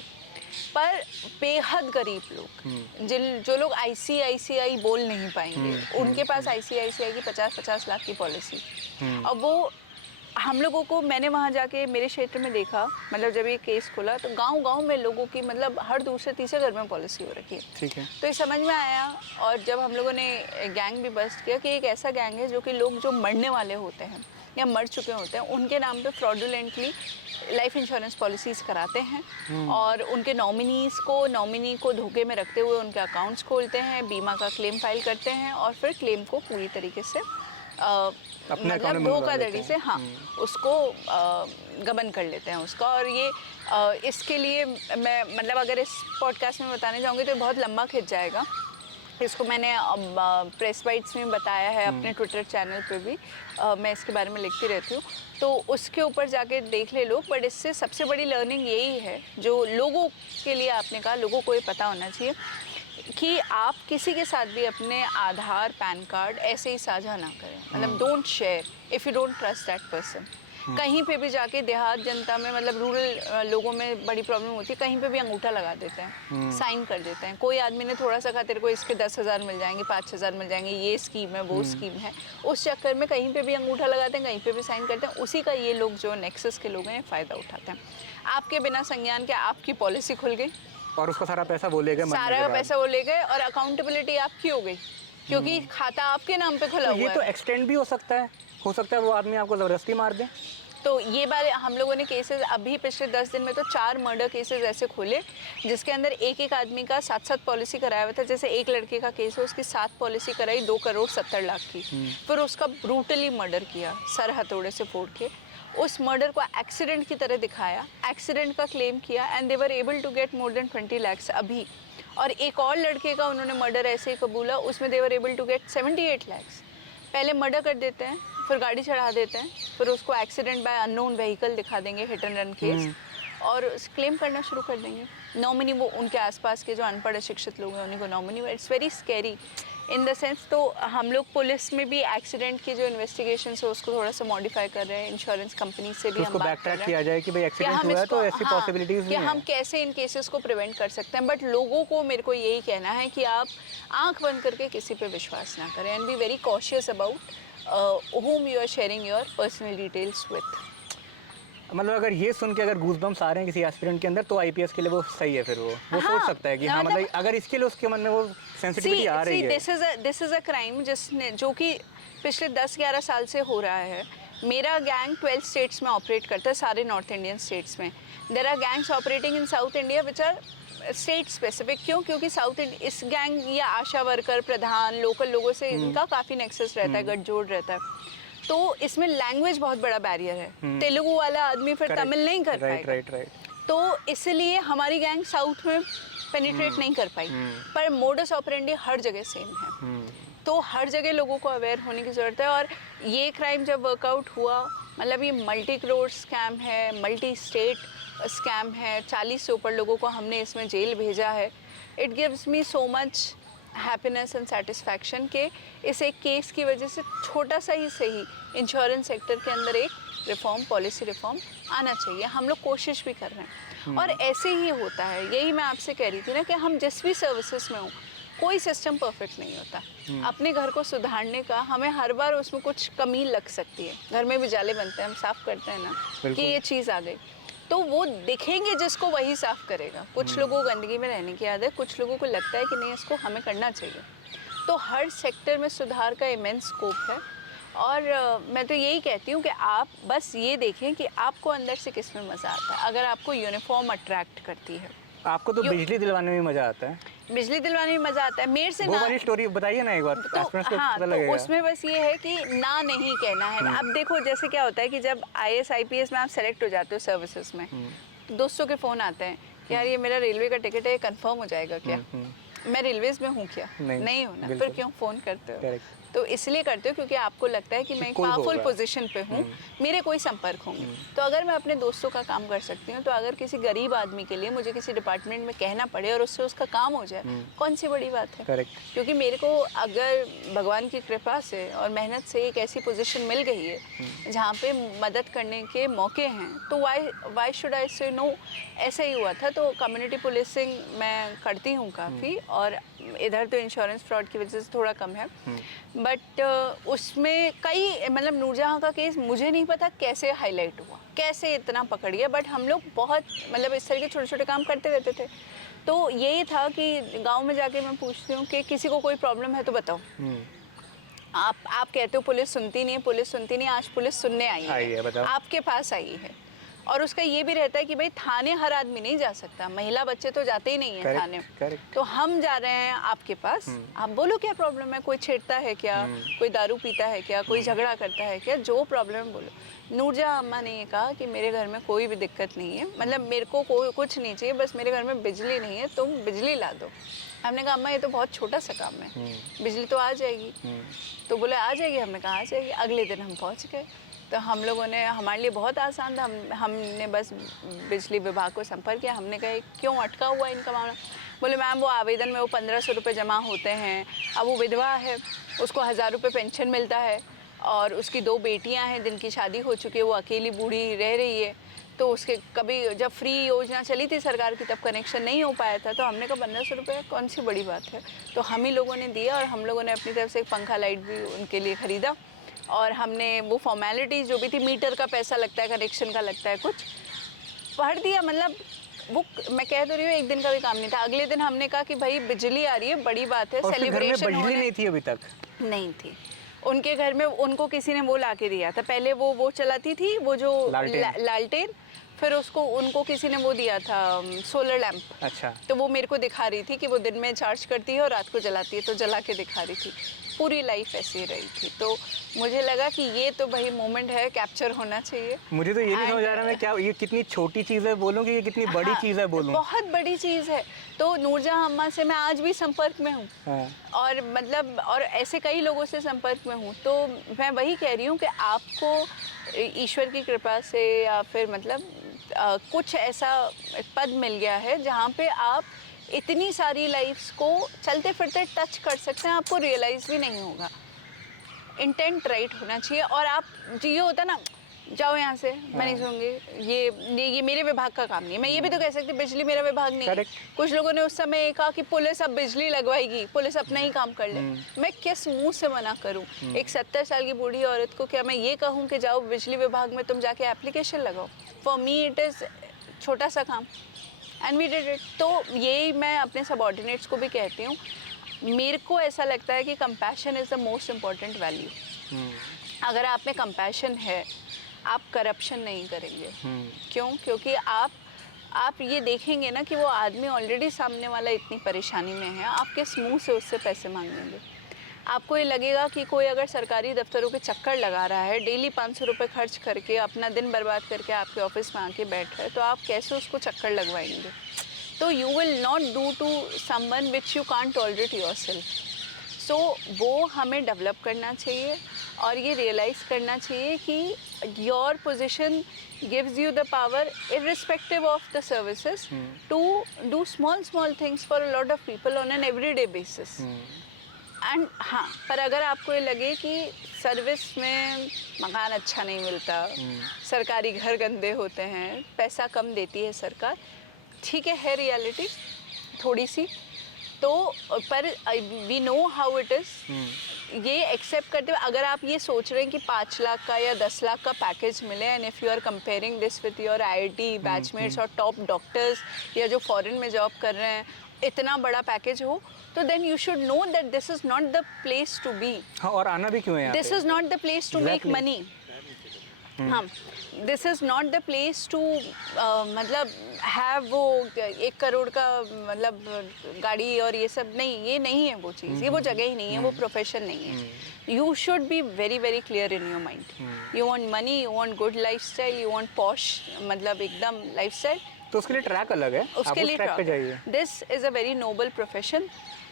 पर बेहद गरीब लोग, जो लोग ICICI बोल नहीं पाएंगे, उनके पास ICICI की 50-50 लाख की पॉलिसी, अब वो हम लोगों को, मैंने वहाँ जाके मेरे क्षेत्र में देखा, मतलब जब ये केस खुला तो गांव-गांव में लोगों की, मतलब हर दूसरे तीसरे घर में पॉलिसी हो रखी है। ठीक है। तो ये समझ में आया, और जब हम लोगों ने गैंग भी बस्ट किया कि एक ऐसा गैंग है जो कि लोग जो मरने वाले होते हैं या मर चुके होते हैं उनके नाम पे फ्रॉडुलेंटली लाइफ इंश्योरेंस पॉलिसीज़ कराते हैं और उनके नॉमिनी को धोखे में रखते हुए उनके अकाउंट्स खोलते हैं, बीमा का क्लेम फाइल करते हैं और फिर क्लेम को पूरी तरीके से मतलब धोखाधड़ी से उसको गबन कर लेते हैं उसका। और ये इसके लिए मैं, मतलब अगर इस पॉडकास्ट में बताने जाऊँगी तो बहुत लंबा खिंच जाएगा। इसको मैंने प्रेस बाइट्स में बताया है, अपने ट्विटर चैनल पे भी मैं इसके बारे में लिखती रहती हूँ, तो उसके ऊपर जाके देख ले लोग। बट इससे सबसे बड़ी लर्निंग यही है जो लोगों के लिए आपने कहा, लोगों को ये पता होना चाहिए कि आप किसी के साथ भी अपने आधार पैन कार्ड ऐसे ही साझा ना करें। मतलब don't share if you don't trust that person. कहीं पे भी जाके देहात जनता में, मतलब रूरल लोगों में बड़ी प्रॉब्लम होती है, कहीं पे भी अंगूठा लगा देते हैं, साइन कर देते हैं। कोई आदमी ने थोड़ा सा कहा तेरे को इसके 10,000 मिल जाएंगे, 5,000 मिल जाएंगे, ये स्कीम है वो स्कीम है, उस चक्कर में कहीं पे भी अंगूठा लगाते हैं, कहीं पे भी साइन करते हैं। उसी का ये लोग जो नेक्सस के लोग हैं फ़ायदा उठाते हैं। आपके बिना संज्ञान के आपकी पॉलिसी खुल गई और उसका सारा पैसा वो ले गए, सारा पैसा वो ले गए और अकाउंटेबिलिटी आपकी हो गई क्योंकि खाता आपके नाम पे खुला हुआ है। ये तो एक्सटेंड भी हो सकता है वो आदमी आपको ज़बरदस्ती मार दे। तो ये बार हम लोगों ने केसेस अभी पिछले 10 दिन में तो 4 मर्डर केसेस ऐसे खोले जिसके अंदर एक आदमी का 7-7 पॉलिसी कराया हुआ था। जैसे एक लड़के का केस है, उसकी 7 पॉलिसी कराई 2,70,00,000 की, फिर उसका ब्रूटली मर्डर किया, सर हथौड़े से फोड़ के। उस मर्डर को एक्सीडेंट की तरह दिखाया, एक्सीडेंट का क्लेम किया and they were able to get more than 20 lakhs अभी। और एक और लड़के का उन्होंने मर्डर ऐसे ही कबूला, उसमें they were able to get 78 lakhs। पहले मर्डर कर देते हैं, फिर गाड़ी चढ़ा देते हैं, फिर उसको एक्सीडेंट बाय अननोन व्हीकल दिखा देंगे, हिट एंड रन केस, और क्लेम करना शुरू कर देंगे। नॉमिनी वो उनके आसपास के जो अनपढ़ अशिक्षित लोग हैं उन्हीं को nominee. It's very scary in the sense. तो हम लोग पुलिस में भी एक्सीडेंट की जो इन्वेस्टिगेशन है उसको थोड़ा सा मॉडिफाई कर रहे हैं, इंश्योरेंस कंपनी से भी हम बात कर रहे हैं किया जाए कि भाई एक्सीडेंट हुआ है तो ऐसी पॉसिबिलिटीज कि हम कैसे इन केसेस को प्रिवेंट कर सकते हैं। बट लोगों को, मेरे को यही कहना है कि आप आंख बंद करके किसी पे विश्वास ना करें and be very cautious about whom you are sharing your personal details with। मतलब अगर ये सुन के अगर गूज़बम्स आ रहे हैं किसी एस्पिरेंट के अंदर तो आईपीएस के लिए वो सही है, फिर वो सोच सकता है कि हाँ मतलब अगर इसके लिए उसके मन में वो सेंसिटिविटी आ रही है। दिस इज अ क्राइम जिसने, जो कि पिछले 10-11 साल से हो रहा है। मेरा गैंग 12 स्टेट्स में ऑपरेट करता है, सारे नॉर्थ इंडियन स्टेट्स में। There are gangs operating in south India which are state specific. क्यों? क्योंकि साउथ इंडिया इस गैंग या आशा वर्कर, प्रधान, लोकल लोगों से इनका काफ़ी नेक्सस रहता है, गठजोड़ रहता है। तो इसमें लैंग्वेज बहुत बड़ा बैरियर है। तेलुगु वाला आदमी फिर तमिल नहीं कर पाएगा। राइट। तो इसलिए हमारी गैंग साउथ में पेनिट्रेट नहीं कर पाई, पर मोडस ऑपरेंडी हर जगह सेम है। तो हर जगह लोगों को अवेयर होने की ज़रूरत है। और ये क्राइम जब वर्कआउट हुआ, मतलब ये मल्टी करोड़ स्कैम है, मल्टी स्टेट स्कैम है, 40 से ऊपर लोगों को हमने इसमें जेल भेजा है। It gives me so much happiness and satisfaction के इस एक केस की वजह से छोटा सा ही सही इंश्योरेंस सेक्टर के अंदर एक रिफॉर्म, पॉलिसी रिफॉर्म आना चाहिए। हम लोग कोशिश भी कर रहे हैं और ऐसे ही होता है। यही मैं आपसे कह रही थी ना कि हम जिस भी सर्विसेज में हो, कोई सिस्टम परफेक्ट नहीं होता। अपने घर को सुधारने का हमें हर बार उसमें कुछ कमी लग सकती है। घर में भी जाले बनते हैं, हम साफ़ करते हैं ना कि ये चीज़ आ गई, तो वो दिखेंगे जिसको वही साफ़ करेगा। कुछ लोगों को गंदगी में रहने की आदत है, कुछ लोगों को लगता है कि नहीं इसको हमें करना चाहिए। तो हर सेक्टर में सुधार का इमेंस स्कोप है। और मैं तो यही कहती हूँ कि आप बस ये देखें कि आपको अंदर से किस में मज़ा आता है। अगर आपको यूनिफॉर्म अट्रैक्ट करती है, आपको तो बिजली दिलवाने में मज़ा आता है। बिजली दिलवाने में मज़ा आता है। मेरे से वो वाली स्टोरी बताइए ना एक बार। तो हाँ, तो उसमें बस ये है कि ना नहीं कहना है। अब देखो जैसे क्या होता है कि जब IAS IPS में आप सेलेक्ट हो जाते हो सर्विसेज में, दोस्तों के फ़ोन आते हैं कि यार ये मेरा रेलवे का टिकट है, कंफर्म हो जाएगा क्या? मैं रेलवेज में हूँ क्या? नहीं हूँ ना, फिर क्यों फ़ोन करते हो? तो इसलिए करते हो क्योंकि आपको लगता है कि मैं एक पावरफुल पोजीशन पे हूँ, मेरे कोई संपर्क होंगे। तो अगर मैं अपने दोस्तों का काम कर सकती हूँ, तो अगर किसी गरीब आदमी के लिए मुझे किसी डिपार्टमेंट में कहना पड़े और उससे उसका काम हो जाए, कौन सी बड़ी बात है? क्योंकि मेरे को अगर भगवान की कृपा से और मेहनत से एक ऐसी पोजीशन मिल गई है जहाँ पे मदद करने के मौके हैं, तो वाई शुड आई से नो। ऐसा ही हुआ था। तो कम्युनिटी पुलिसिंग मैं करती हूँ काफ़ी, और इधर तो इंश्योरेंस फ्रॉड की वजह से थोड़ा कम है, बट उसमें कई मतलब नूरजहां का केस मुझे नहीं पता कैसे हाईलाइट हुआ, कैसे इतना पकड़ गया, बट हम लोग बहुत मतलब इस तरह के छोटे छोटे काम करते रहते थे। तो यही था कि गांव में जाके मैं पूछती हूँ कि किसी को कोई प्रॉब्लम है तो बताओ। आप कहते हो पुलिस सुनती नहीं है, पुलिस सुनती नहीं है, आज पुलिस सुनने आई है, बताओ। आपके पास आई है। और उसका ये भी रहता है कि भाई थाने हर आदमी नहीं जा सकता, महिला बच्चे तो जाते ही नहीं है थाने। तो हम जा रहे हैं आपके पास, आप बोलो क्या प्रॉब्लम है, कोई छेड़ता है क्या, कोई दारू पीता है क्या, कोई झगड़ा करता है क्या, जो प्रॉब्लम है बोलो। नूरजहां अम्मा ने ये कहा कि मेरे घर में कोई भी दिक्कत नहीं है, मतलब मेरे को कोई कुछ नहीं चाहिए, बस मेरे घर में बिजली नहीं है, तुम बिजली ला दो। हमने कहा अम्मा ये तो बहुत छोटा सा काम है, बिजली तो आ जाएगी। तो बोले आ जाएगी, हमने कहा आ जाएगी। अगले दिन हम पहुंच गए। तो हम लोगों ने, हमारे लिए बहुत आसान था, हमने बस बिजली विभाग को संपर्क किया। हमने कहा क्यों अटका हुआ इनका मामला। बोले मैम वो आवेदन में वो 1500 रुपये जमा होते हैं, अब वो विधवा है, उसको 1000 रुपये पेंशन मिलता है, और उसकी 2 बेटियां हैं जिनकी शादी हो चुकी है, वो अकेली बूढ़ी रह रही है। तो उसके कभी जब फ्री योजना चली थी सरकार की तब कनेक्शन नहीं हो पाया था। तो हमने कहा 1500 रुपये कौन सी बड़ी बात है। तो हम ही लोगों ने दिया, और हम लोगों ने अपनी तरफ से एक पंखा लाइट भी उनके लिए ख़रीदा, और हमने वो फॉर्मेलिटीज़ जो भी थी, मीटर का पैसा लगता है, कनेक्शन का लगता है, कुछ पढ़ दिया। मतलब वो मैं कह तो रही हूँ एक दिन का भी काम नहीं था। अगले दिन हमने कहा कि भाई बिजली आ रही है, बड़ी बात है, सेलिब्रेशन बिजली नहीं थी अभी तक, नहीं थी उनके घर में। उनको किसी ने वो ला के दिया था, पहले वो चलाती थी वो जो लालटेन, फिर उसको उनको किसी ने वो दिया था सोलर लैंप। अच्छा। तो वो मेरे को दिखा रही थी कि वो दिन में चार्ज करती है और रात को जलाती है, तो जला के दिखा रही थी। पूरी लाइफ ऐसी ही रही थी। तो मुझे लगा कि ये तो भाई मोमेंट है, कैप्चर होना चाहिए। मुझे तो ये नहीं समझ आ रहा मैं क्या ये कितनी छोटी चीज़ है बोलूँ कि ये कितनी बड़ी चीज़ है बोलूँ। बहुत बड़ी चीज़ है। तो नूरजहां अम्मा से मैं आज भी संपर्क में हूँ। और मतलब और ऐसे कई लोगों से संपर्क में हूँ। तो मैं वही कह रही हूँ कि आपको ईश्वर की कृपा से या फिर मतलब कुछ ऐसा पद मिल गया है जहाँ पे आप इतनी सारी लाइफ्स को चलते फिरते टच कर सकते हैं, आपको रियलाइज़ भी नहीं होगा। इंटेंट राइट होना चाहिए। और आप ये होता ना, जाओ यहाँ से, मैं नहीं सुनूंगी, ये मेरे विभाग का काम नहीं है। मैं ये भी तो कह सकती बिजली मेरा विभाग नहीं है। कुछ लोगों ने उस समय कहा कि पुलिस अब बिजली लगवाएगी, पुलिस अपना ही काम कर ले। मैं किस मुंह से मना करूं एक 70 साल की बूढ़ी औरत को? क्या मैं ये कहूँ कि जाओ बिजली विभाग में तुम जाके एप्लीकेशन लगाओ? फॉर मी इट इज़ छोटा सा काम, एंड वी डिड इट। तो यही मैं अपने सबऑर्डिनेट्स को भी कहती हूँ। मेरे को ऐसा लगता है कि compassion is the most important value. अगर आप में कंपैशन है, आप करप्शन नहीं करेंगे। क्यों? क्योंकि आप ये देखेंगे ना कि वो आदमी ऑलरेडी सामने वाला इतनी परेशानी में है, आप किस मुंह से उससे पैसे मांगेंगे? आपको ये लगेगा कि कोई अगर सरकारी दफ्तरों के चक्कर लगा रहा है, डेली 500 रुपये खर्च करके अपना दिन बर्बाद करके आपके ऑफिस में आके बैठ रहा है, तो आप कैसे उसको चक्कर लगवाएंगे? तो you will not do to someone which you can't tolerate yourself. So वो हमें डेवलप करना चाहिए और ये रियलाइज़ करना चाहिए कि your position gives you the power irrespective of the services to do small things for a lot of people on an everyday basis. And हाँ, पर अगर आपको ये लगे कि सर्विस में मकान अच्छा नहीं मिलता, सरकारी घर गंदे होते हैं, पैसा कम देती है सरकार, ठीक है रियलिटी थोड़ी सी तो, पर we know how it is. ये एक्सेप्ट करते हुए अगर आप ये सोच रहे हैं कि 5 लाख का या 10 लाख का पैकेज मिले, and if you are comparing this with your IIT batchmates और टॉप डॉक्टर्स या जो फॉरेन में जॉब कर रहे हैं, इतना बड़ा पैकेज हो, तो then you should know that this is not the place to be. हाँ, और आना भी क्यों है यहाँ पे? This is not the place to make money. हाँ, this is not the place to मतलब हैव वो 1 करोड़ का मतलब गाड़ी और ये सब नहीं, ये नहीं है वो चीज़, ये वो जगह ही नहीं है, वो प्रोफेशन नहीं है। You should be very very clear in your mind. You want money, you want good lifestyle, you want posh मतलब एकदम लाइफस्टाइल, तो उसके लिए ट्रैक अलग है, उसके लिए ट्रैक पे जाइए। This is a very noble profession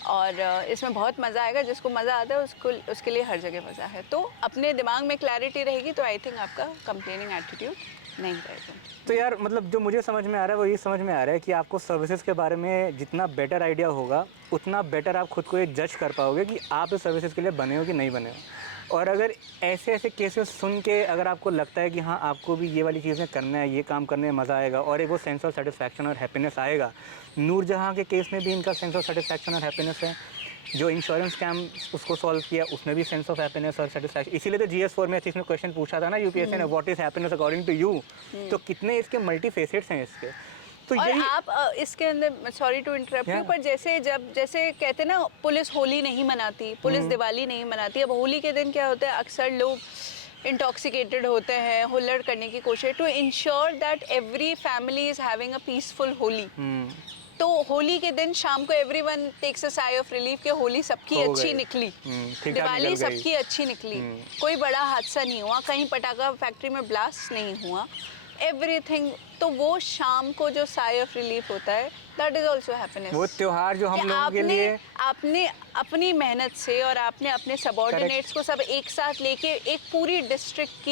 और इसमें बहुत मज़ा आएगा। जिसको मज़ा आता है उसके लिए हर जगह मज़ा है। तो अपने दिमाग में क्लैरिटी रहेगी तो आई थिंक आपका कंप्लेनिंग एटीट्यूड नहीं रहेगा। तो यार मतलब जो मुझे समझ में आ रहा है वो ये समझ में आ रहा है कि आपको सर्विसेज के बारे में जितना बेटर आइडिया होगा उतना बेटर आप खुद को ये जज कर पाओगे कि आप इस सर्विसेज के लिए बने हो कि नहीं बने हो। और अगर ऐसे ऐसे केसेस सुन के अगर आपको लगता है कि हाँ आपको भी ये वाली चीज़ें करना है, ये काम करने में मज़ा आएगा और एक वो सेंस ऑफ सेटिस्फैक्शन और हैप्पीनेस आएगा। नूरजहाँ के केस में भी इनका सेंस ऑफ सेटिस्फैक्शन और हैप्पीनेस है। जो इंश्योरेंस स्कैम उसको सॉल्व किया उसमें भी सेंस ऑफ हैप्पीनेस और सेटिस्फैक्शन। इसीलिए तो GS4 में इसमें क्वेश्चन पूछा था ना यूपीएससी ने, what is happiness according to you. तो कितने इसके मल्टी फेसेट्स हैं इसके। तो और यही आप इसके अंदर, सॉरी टू इंटरप्ट यू, पर जैसे कहते हैं ना, पुलिस होली नहीं मनाती, पुलिस दिवाली नहीं मनाती। अब होली के दिन क्या होता है, अक्सर लोग इंटॉक्सिकेटेड होते हैं, हुल्लड़ करने की कोशिश, to ensure that every family is having a peaceful Holi. तो होली के दिन शाम को everyone takes a sigh of relief कि होली सबकी हो अच्छी गई। निकली, ठीक-ठाक दिवाली निकल गई। सबकी अच्छी निकली, कोई बड़ा हादसा नहीं हुआ, कहीं पटाखा फैक्ट्री में ब्लास्ट नहीं हुआ, एवरीथिंग। तो वो शाम को जो साई ऑफ रिलीफ होता है, दैट इज ऑल्सो हैप्पीनेस। वो त्योहार जो हम लोगों के लिए, आपने अपनी मेहनत से और आपने अपने सबॉर्डिनेट्स को सब एक साथ लेके एक पूरी डिस्ट्रिक्ट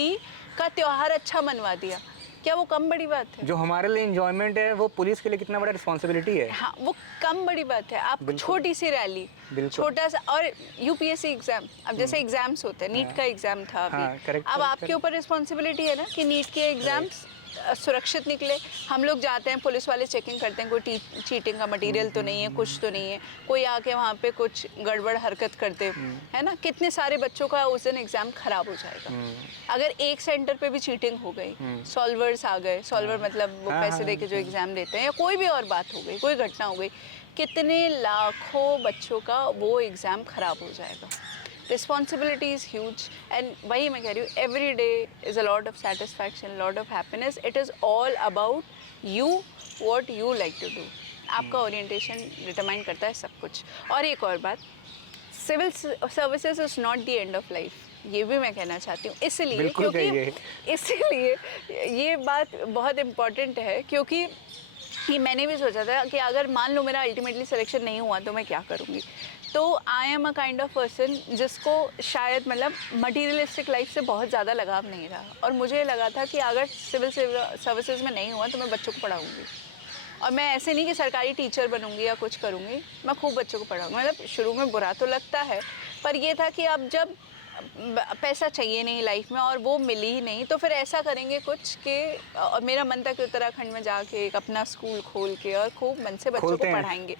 का त्योहार अच्छा मनवा दिया, क्या वो कम बड़ी बात है? जो हमारे लिए इंजॉयमेंट है वो पुलिस के लिए कितना बड़ा रिस्पॉन्सिबिलिटी है। हाँ, वो कम बड़ी बात है। आप छोटी सी रैली, छोटा सा, और यूपीएससी एग्जाम, अब जैसे एग्जाम्स होते हैं, नीट का एग्जाम था अभी, हाँ, correct, अब correct, आपके ऊपर रिस्पॉन्सिबिलिटी है ना कि नीट के एग्जाम्स सुरक्षित निकले। हम लोग जाते हैं, पुलिस वाले चेकिंग करते हैं, कोई चीटिंग का मटेरियल तो नहीं है, कुछ तो नहीं है, कोई आके वहाँ पे कुछ गड़बड़ हरकत करते, है ना। कितने सारे बच्चों का उस दिन एग्जाम खराब हो जाएगा अगर एक सेंटर पे भी चीटिंग हो गई, सॉल्वर्स आ गए, सॉल्वर मतलब वो पैसे दे के जो एग्जाम देते हैं, या कोई भी और बात हो गई, कोई घटना हो गई, कितने लाखों बच्चों का वो एग्जाम खराब हो जाएगा। Responsibility is huge, and वही मैं कह रही हूँ, every day is a lot of satisfaction, lot of happiness. It is all about you, what you like to do. आपका ओरिएंटेशन डिटरमाइन करता है सब कुछ। और एक और बात, civil services is not the end of life, ये भी मैं कहना चाहती हूँ। इसलिए ये बात बहुत इम्पॉर्टेंट है, क्योंकि मैंने भी सोचा था कि अगर मान लो मेरा अल्टीमेटली सिलेक्शन नहीं हुआ तो मैं क्या करूँगी। तो I am a kind of person जिसको शायद मतलब मटीरियलिस्टिक लाइफ से बहुत ज़्यादा लगाव नहीं रहा, और मुझे लगा था कि अगर सिविल सर्विसेज में नहीं हुआ तो मैं बच्चों को पढ़ाऊँगी। और मैं ऐसे नहीं कि सरकारी टीचर बनूंगी या कुछ करूँगी, मैं खूब बच्चों को पढ़ाऊँगी। मतलब शुरू में बुरा तो लगता है, पर ये था कि अब जब पैसा चाहिए नहीं लाइफ में और वो मिली ही नहीं, तो फिर ऐसा करेंगे कुछ कि, और मेरा मन था कि उत्तराखंड में जाके एक अपना स्कूल खोल के और खूब मन से बच्चों को पढ़ाएंगे।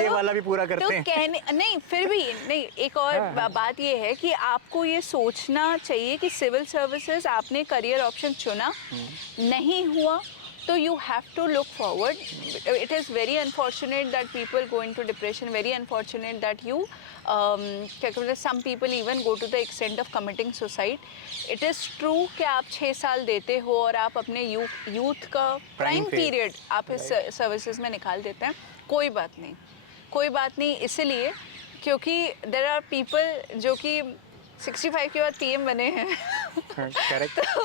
ये वाला भी पूरा करते हैं। कहने नहीं, फिर भी नहीं, एक और बात ये है कि आपको ये सोचना चाहिए कि सिविल सर्विसेज आपने करियर ऑप्शन चुना, नहीं हुआ तो you have to look forward. It is very unfortunate that people go into depression, very unfortunate that you some people even go to the extent of committing suicide. It is true कि आप 6 साल देते हो और आप अपने यूथ का प्राइम पीरियड आप इस सर्विसेज में निकाल देते हैं, कोई बात नहीं, इसलिए क्योंकि there are people जो कि 65 के बाद PM बने हैं। Correct. So,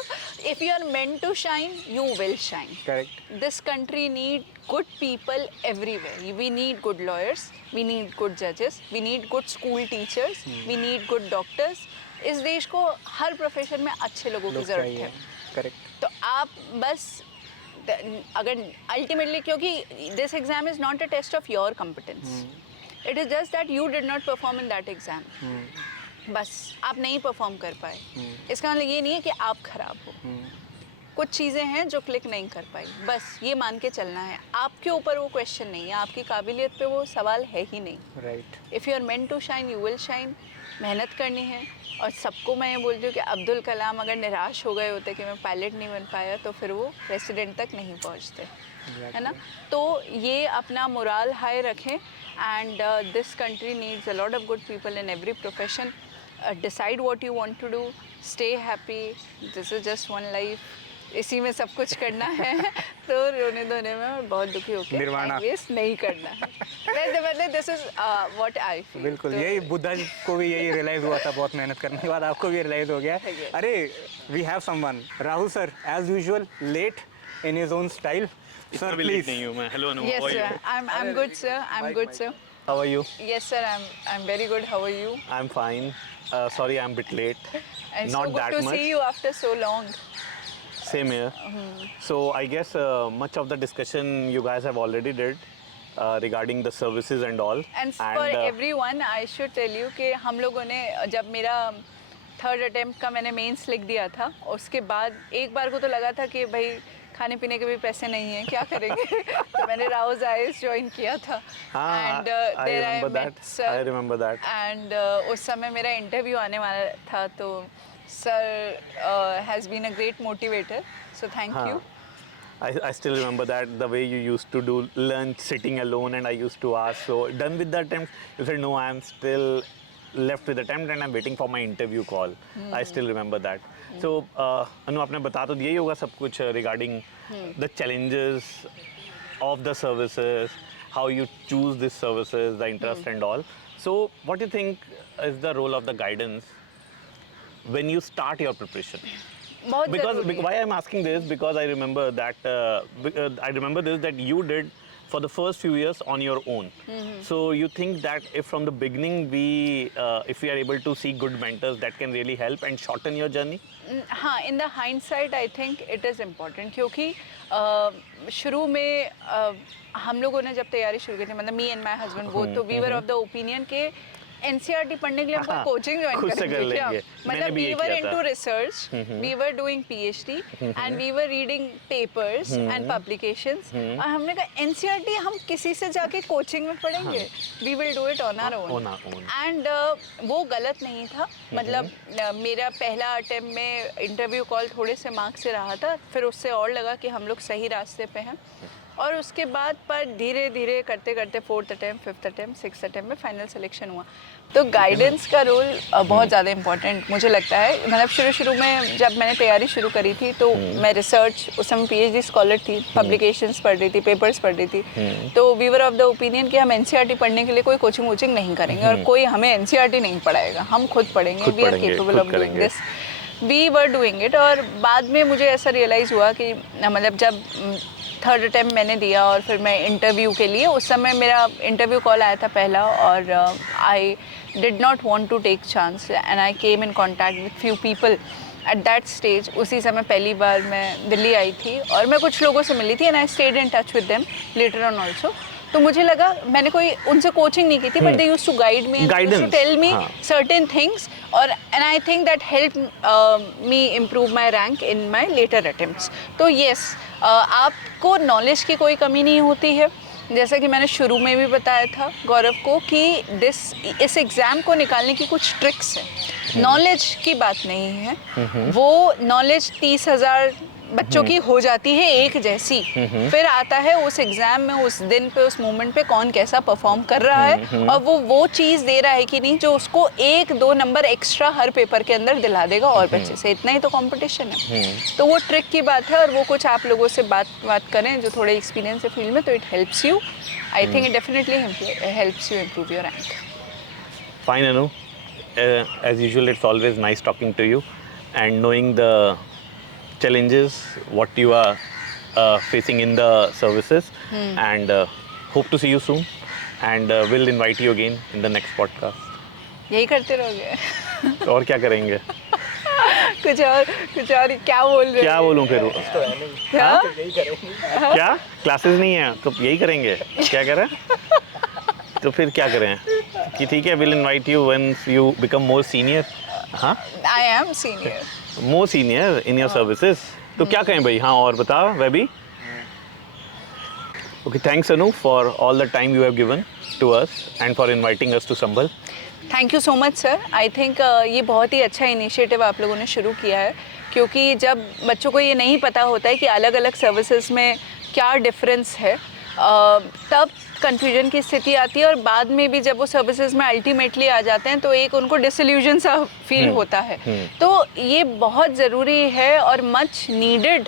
if you are meant to shine, you will shine. Correct. This country need good people everywhere. We need good lawyers, we need good judges, we need good school teachers, we need good doctors. इस देश को हर प्रोफेशन में अच्छे लोगों की ज़रूरत है। Correct. तो आप बस अगर अल्टीमेटली, क्योंकि this exam is not a test of your competence. It is just that you did not perform in that exam. बस आप नहीं परफॉर्म कर पाए, इसका मतलब ये नहीं है कि आप खराब हो। कुछ चीज़ें हैं जो क्लिक नहीं कर पाई, बस ये मान के चलना है। आपके ऊपर वो क्वेश्चन नहीं है, आपकी काबिलियत पे वो सवाल है ही नहीं। Right. If you are meant to shine you will shine. मेहनत करनी है, और सबको मैं ये बोलती हूँ कि अब्दुल कलाम अगर निराश हो गए होते कि मैं पायलट नहीं बन पाया, तो फिर वो प्रेसिडेंट तक नहीं पहुँचते, है ना। तो ये अपना मोरल हाई रखें, and this country needs a lot of good people in every profession. Decide what you want to do, stay happy, this is just one life, इसी में सब कुछ करना है। तो रोने धोने में बहुत दुखी होकर निर्वाणा वेस्ट नहीं करना है। मतलब this is what I feel. बिल्कुल, यही बुद्धा को भी यही रियलाइज हुआ था, बहुत मेहनत करने के बाद आपको भी रियलाइज हो गया। अरे we have someone, Rahul sir as usual late in his own style. Sir please. नहीं हूं मैं। Hello Anu, Yes sir, I'm good sir, I'm good sir. How are you? Yes sir, I'm very good. How are you? I'm fine. Sorry, I'm a bit late. And Not so good that to much. see you after so long. Same here. So I guess much of the discussion you guys have already did. regarding the services and all. And for everyone I should tell you कि हम लोगों ने जब मेरा थर्ड अटेम्प्ट का मैंने मेंस लिख दिया था, उसके बाद एक बार को तो लगा था कि भाई खाने पीने के भी पैसे नहीं हैं, क्या करेंगे तो मैंने राउज आइस ज्वाइन किया था and there I met sir, I remember that. And उस समय मेरा इंटरव्यू आने वाला था, तो sir has been a great motivator, so thank you. I still remember that, the way you used to do lunch sitting alone, and I used to ask, so done with the attempt? You said, no, I am still left with the attempt and I'm waiting for my interview call. I still remember that. So, Anu, आपने बता तो दिया ही होगा सब कुछ regarding the challenges of the services, how you choose these services, the interest and all. So, what do you think is the role of the guidance when you start your preparation? बहुत Because ज़रूरी है. why I'm asking this, because I remember that I remember this, that you did for the first few years on your own. So you think that if from the beginning if we are able to see good mentors, that can really help and shorten your journey? हाँ, in the hindsight I think it is important, क्योंकि शुरू में हम लोगों ने जब तैयारी शुरू की थी, मतलब me and my husband both, तो we were of the opinion के एनसीईआरटी पढ़ने के लिए हम कोई कोचिंग ज्वाइन खुद से कर करेंगे क्या? लेंगे. मैंने मतलब भी वी ये वर किया इनटू था. Research, we were doing PhD and we were reading papers and publications, और हमने कहा एनसीईआरटी हम किसी से जाके कोचिंग में पढ़ेंगे, we will do it on our On own. our own. And वो गलत नहीं था. मतलब मेरा पहला अटेम्प्ट में इंटरव्यू कॉल थोड़े से मार्क्स से रहा था, फिर उससे और लगा कि हम लोग सही रास्ते पे हैं, और उसके बाद पर धीरे धीरे करते करते fourth attempt, fifth attempt, sixth attempt में फाइनल सिलेक्शन हुआ. तो गाइडेंस का रोल बहुत ज़्यादा इंपॉर्टेंट मुझे लगता है. मतलब शुरू में जब मैंने तैयारी शुरू करी थी, तो मैं रिसर्च, उस समय पीएचडी स्कॉलर थी, पब्लिकेशंस पढ़ रही थी, पेपर्स पढ़ रही थी, तो we were of the opinion कि हम एनसीईआरटी पढ़ने के लिए कोई कोचिंग वोचिंग नहीं करेंगे और कोई हमें एनसीईआरटी नहीं पढ़ाएगा, हम खुद पढ़ेंगे, we are capable of doing this, we were doing it. और बाद में मुझे ऐसा रियलाइज़ हुआ कि मतलब जब थर्ड अटेम्प्ट मैंने दिया और फिर मैं इंटरव्यू के लिए, उस समय मेरा इंटरव्यू कॉल आया था पहला, और I did not want to take chance and I came in contact with few people at that stage. उसी समय पहली बार मैं दिल्ली आई थी और मैं कुछ लोगों से मिली थी and I stayed in touch with them later on also. तो मुझे लगा, मैंने कोई उनसे कोचिंग नहीं की थी, but they used to guide me, to tell me certain things, और and I think that help me improve my rank in my later attempts. तो येस, आपको नॉलेज की कोई कमी नहीं होती है. जैसा कि मैंने शुरू में भी बताया था गौरव को कि इस एग्ज़ाम को निकालने की कुछ ट्रिक्स हैं. नॉलेज की बात नहीं है, वो नॉलेज 30,000 बच्चों की हो जाती है एक जैसी. फिर आता है उस एग्जाम में, उस दिन पे, उस मोमेंट पे कौन कैसा परफॉर्म कर रहा है, और वो चीज़ दे रहा है कि नहीं जो उसको 1-2 नंबर एक्स्ट्रा हर पेपर के अंदर दिला देगा और बच्चे से. इतना ही तो कंपटीशन है. तो वो ट्रिक की बात है, और वो कुछ आप लोगों से बात करें जो थोड़े एक्सपीरियंस है फील्ड में, तो it helps you. I think it definitely helps you improve your rank. Fine, Anu. As usual, it's always nice talking to you and knowing the challenges what you are facing in the services, and hope to see you soon, and we'll invite you again in the next podcast. यही करते रहोगे? और क्या करेंगे? कुछ और क्या बोल रहे हो? क्या बोलूं फिर? हाँ? क्या क्लासेस नहीं है तो यही करेंगे? क्या करें? तो फिर क्या करें कि ठीक है, we'll invite you when you become more senior. हाँ? I am senior. More senior in your services. तो क्या कहें भाई? हाँ, और बता वह भी. Okay, thanks Anu for all the time you have given to us and for inviting us to Sambhal. Thank you so much sir. I think ये बहुत ही अच्छा इनिशिएटिव आप लोगों ने शुरू किया है, क्योंकि जब बच्चों को ये नहीं पता होता है कि अलग अलग सर्विसेज में क्या डिफरेंस है, तब कन्फ्यूजन की स्थिति आती है, और बाद में भी जब वो सर्विसेज में अल्टीमेटली आ जाते हैं तो एक उनको डिसइल्यूजन सा फील होता है. तो ये बहुत ज़रूरी है और मच नीडेड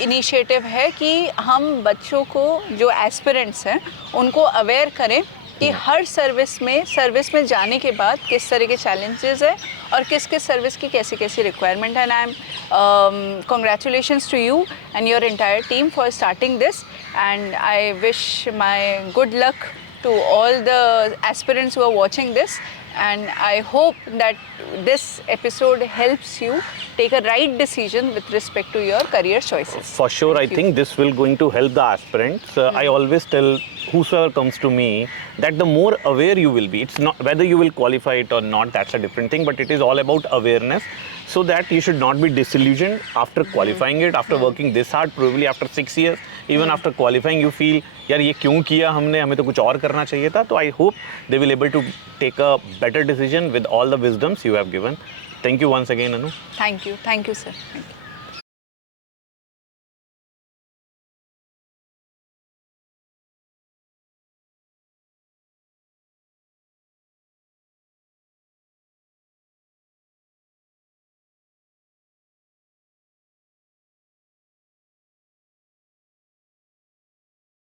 इनिशिएटिव है कि हम बच्चों को, जो एस्पिरेंट्स हैं, उनको अवेयर करें कि हर सर्विस में जाने के बाद किस तरह के चैलेंजेस है और किस सर्विस की कैसी कैसी रिक्वायरमेंट है. And I am congratulations to you and your entire team for starting this, and I wish my good luck to all the aspirants who are watching this, and I hope that this episode helps you take a right decision with respect to your career choices. For sure, I Thank you. think this will going to help the aspirants. I always tell whosoever comes to me that the more aware you will be, it's not whether you will qualify it or not, that's a different thing, but it is all about awareness, so that you should not be disillusioned after qualifying it, after working this hard, probably after 6 years, even after qualifying you feel यार ये क्यों किया हमने, हमें तो कुछ और करना चाहिए था. तो I hope they will able to take a better decision with all the wisdoms you have given. Thank you once again, Anu. Thank you, sir. Thank you.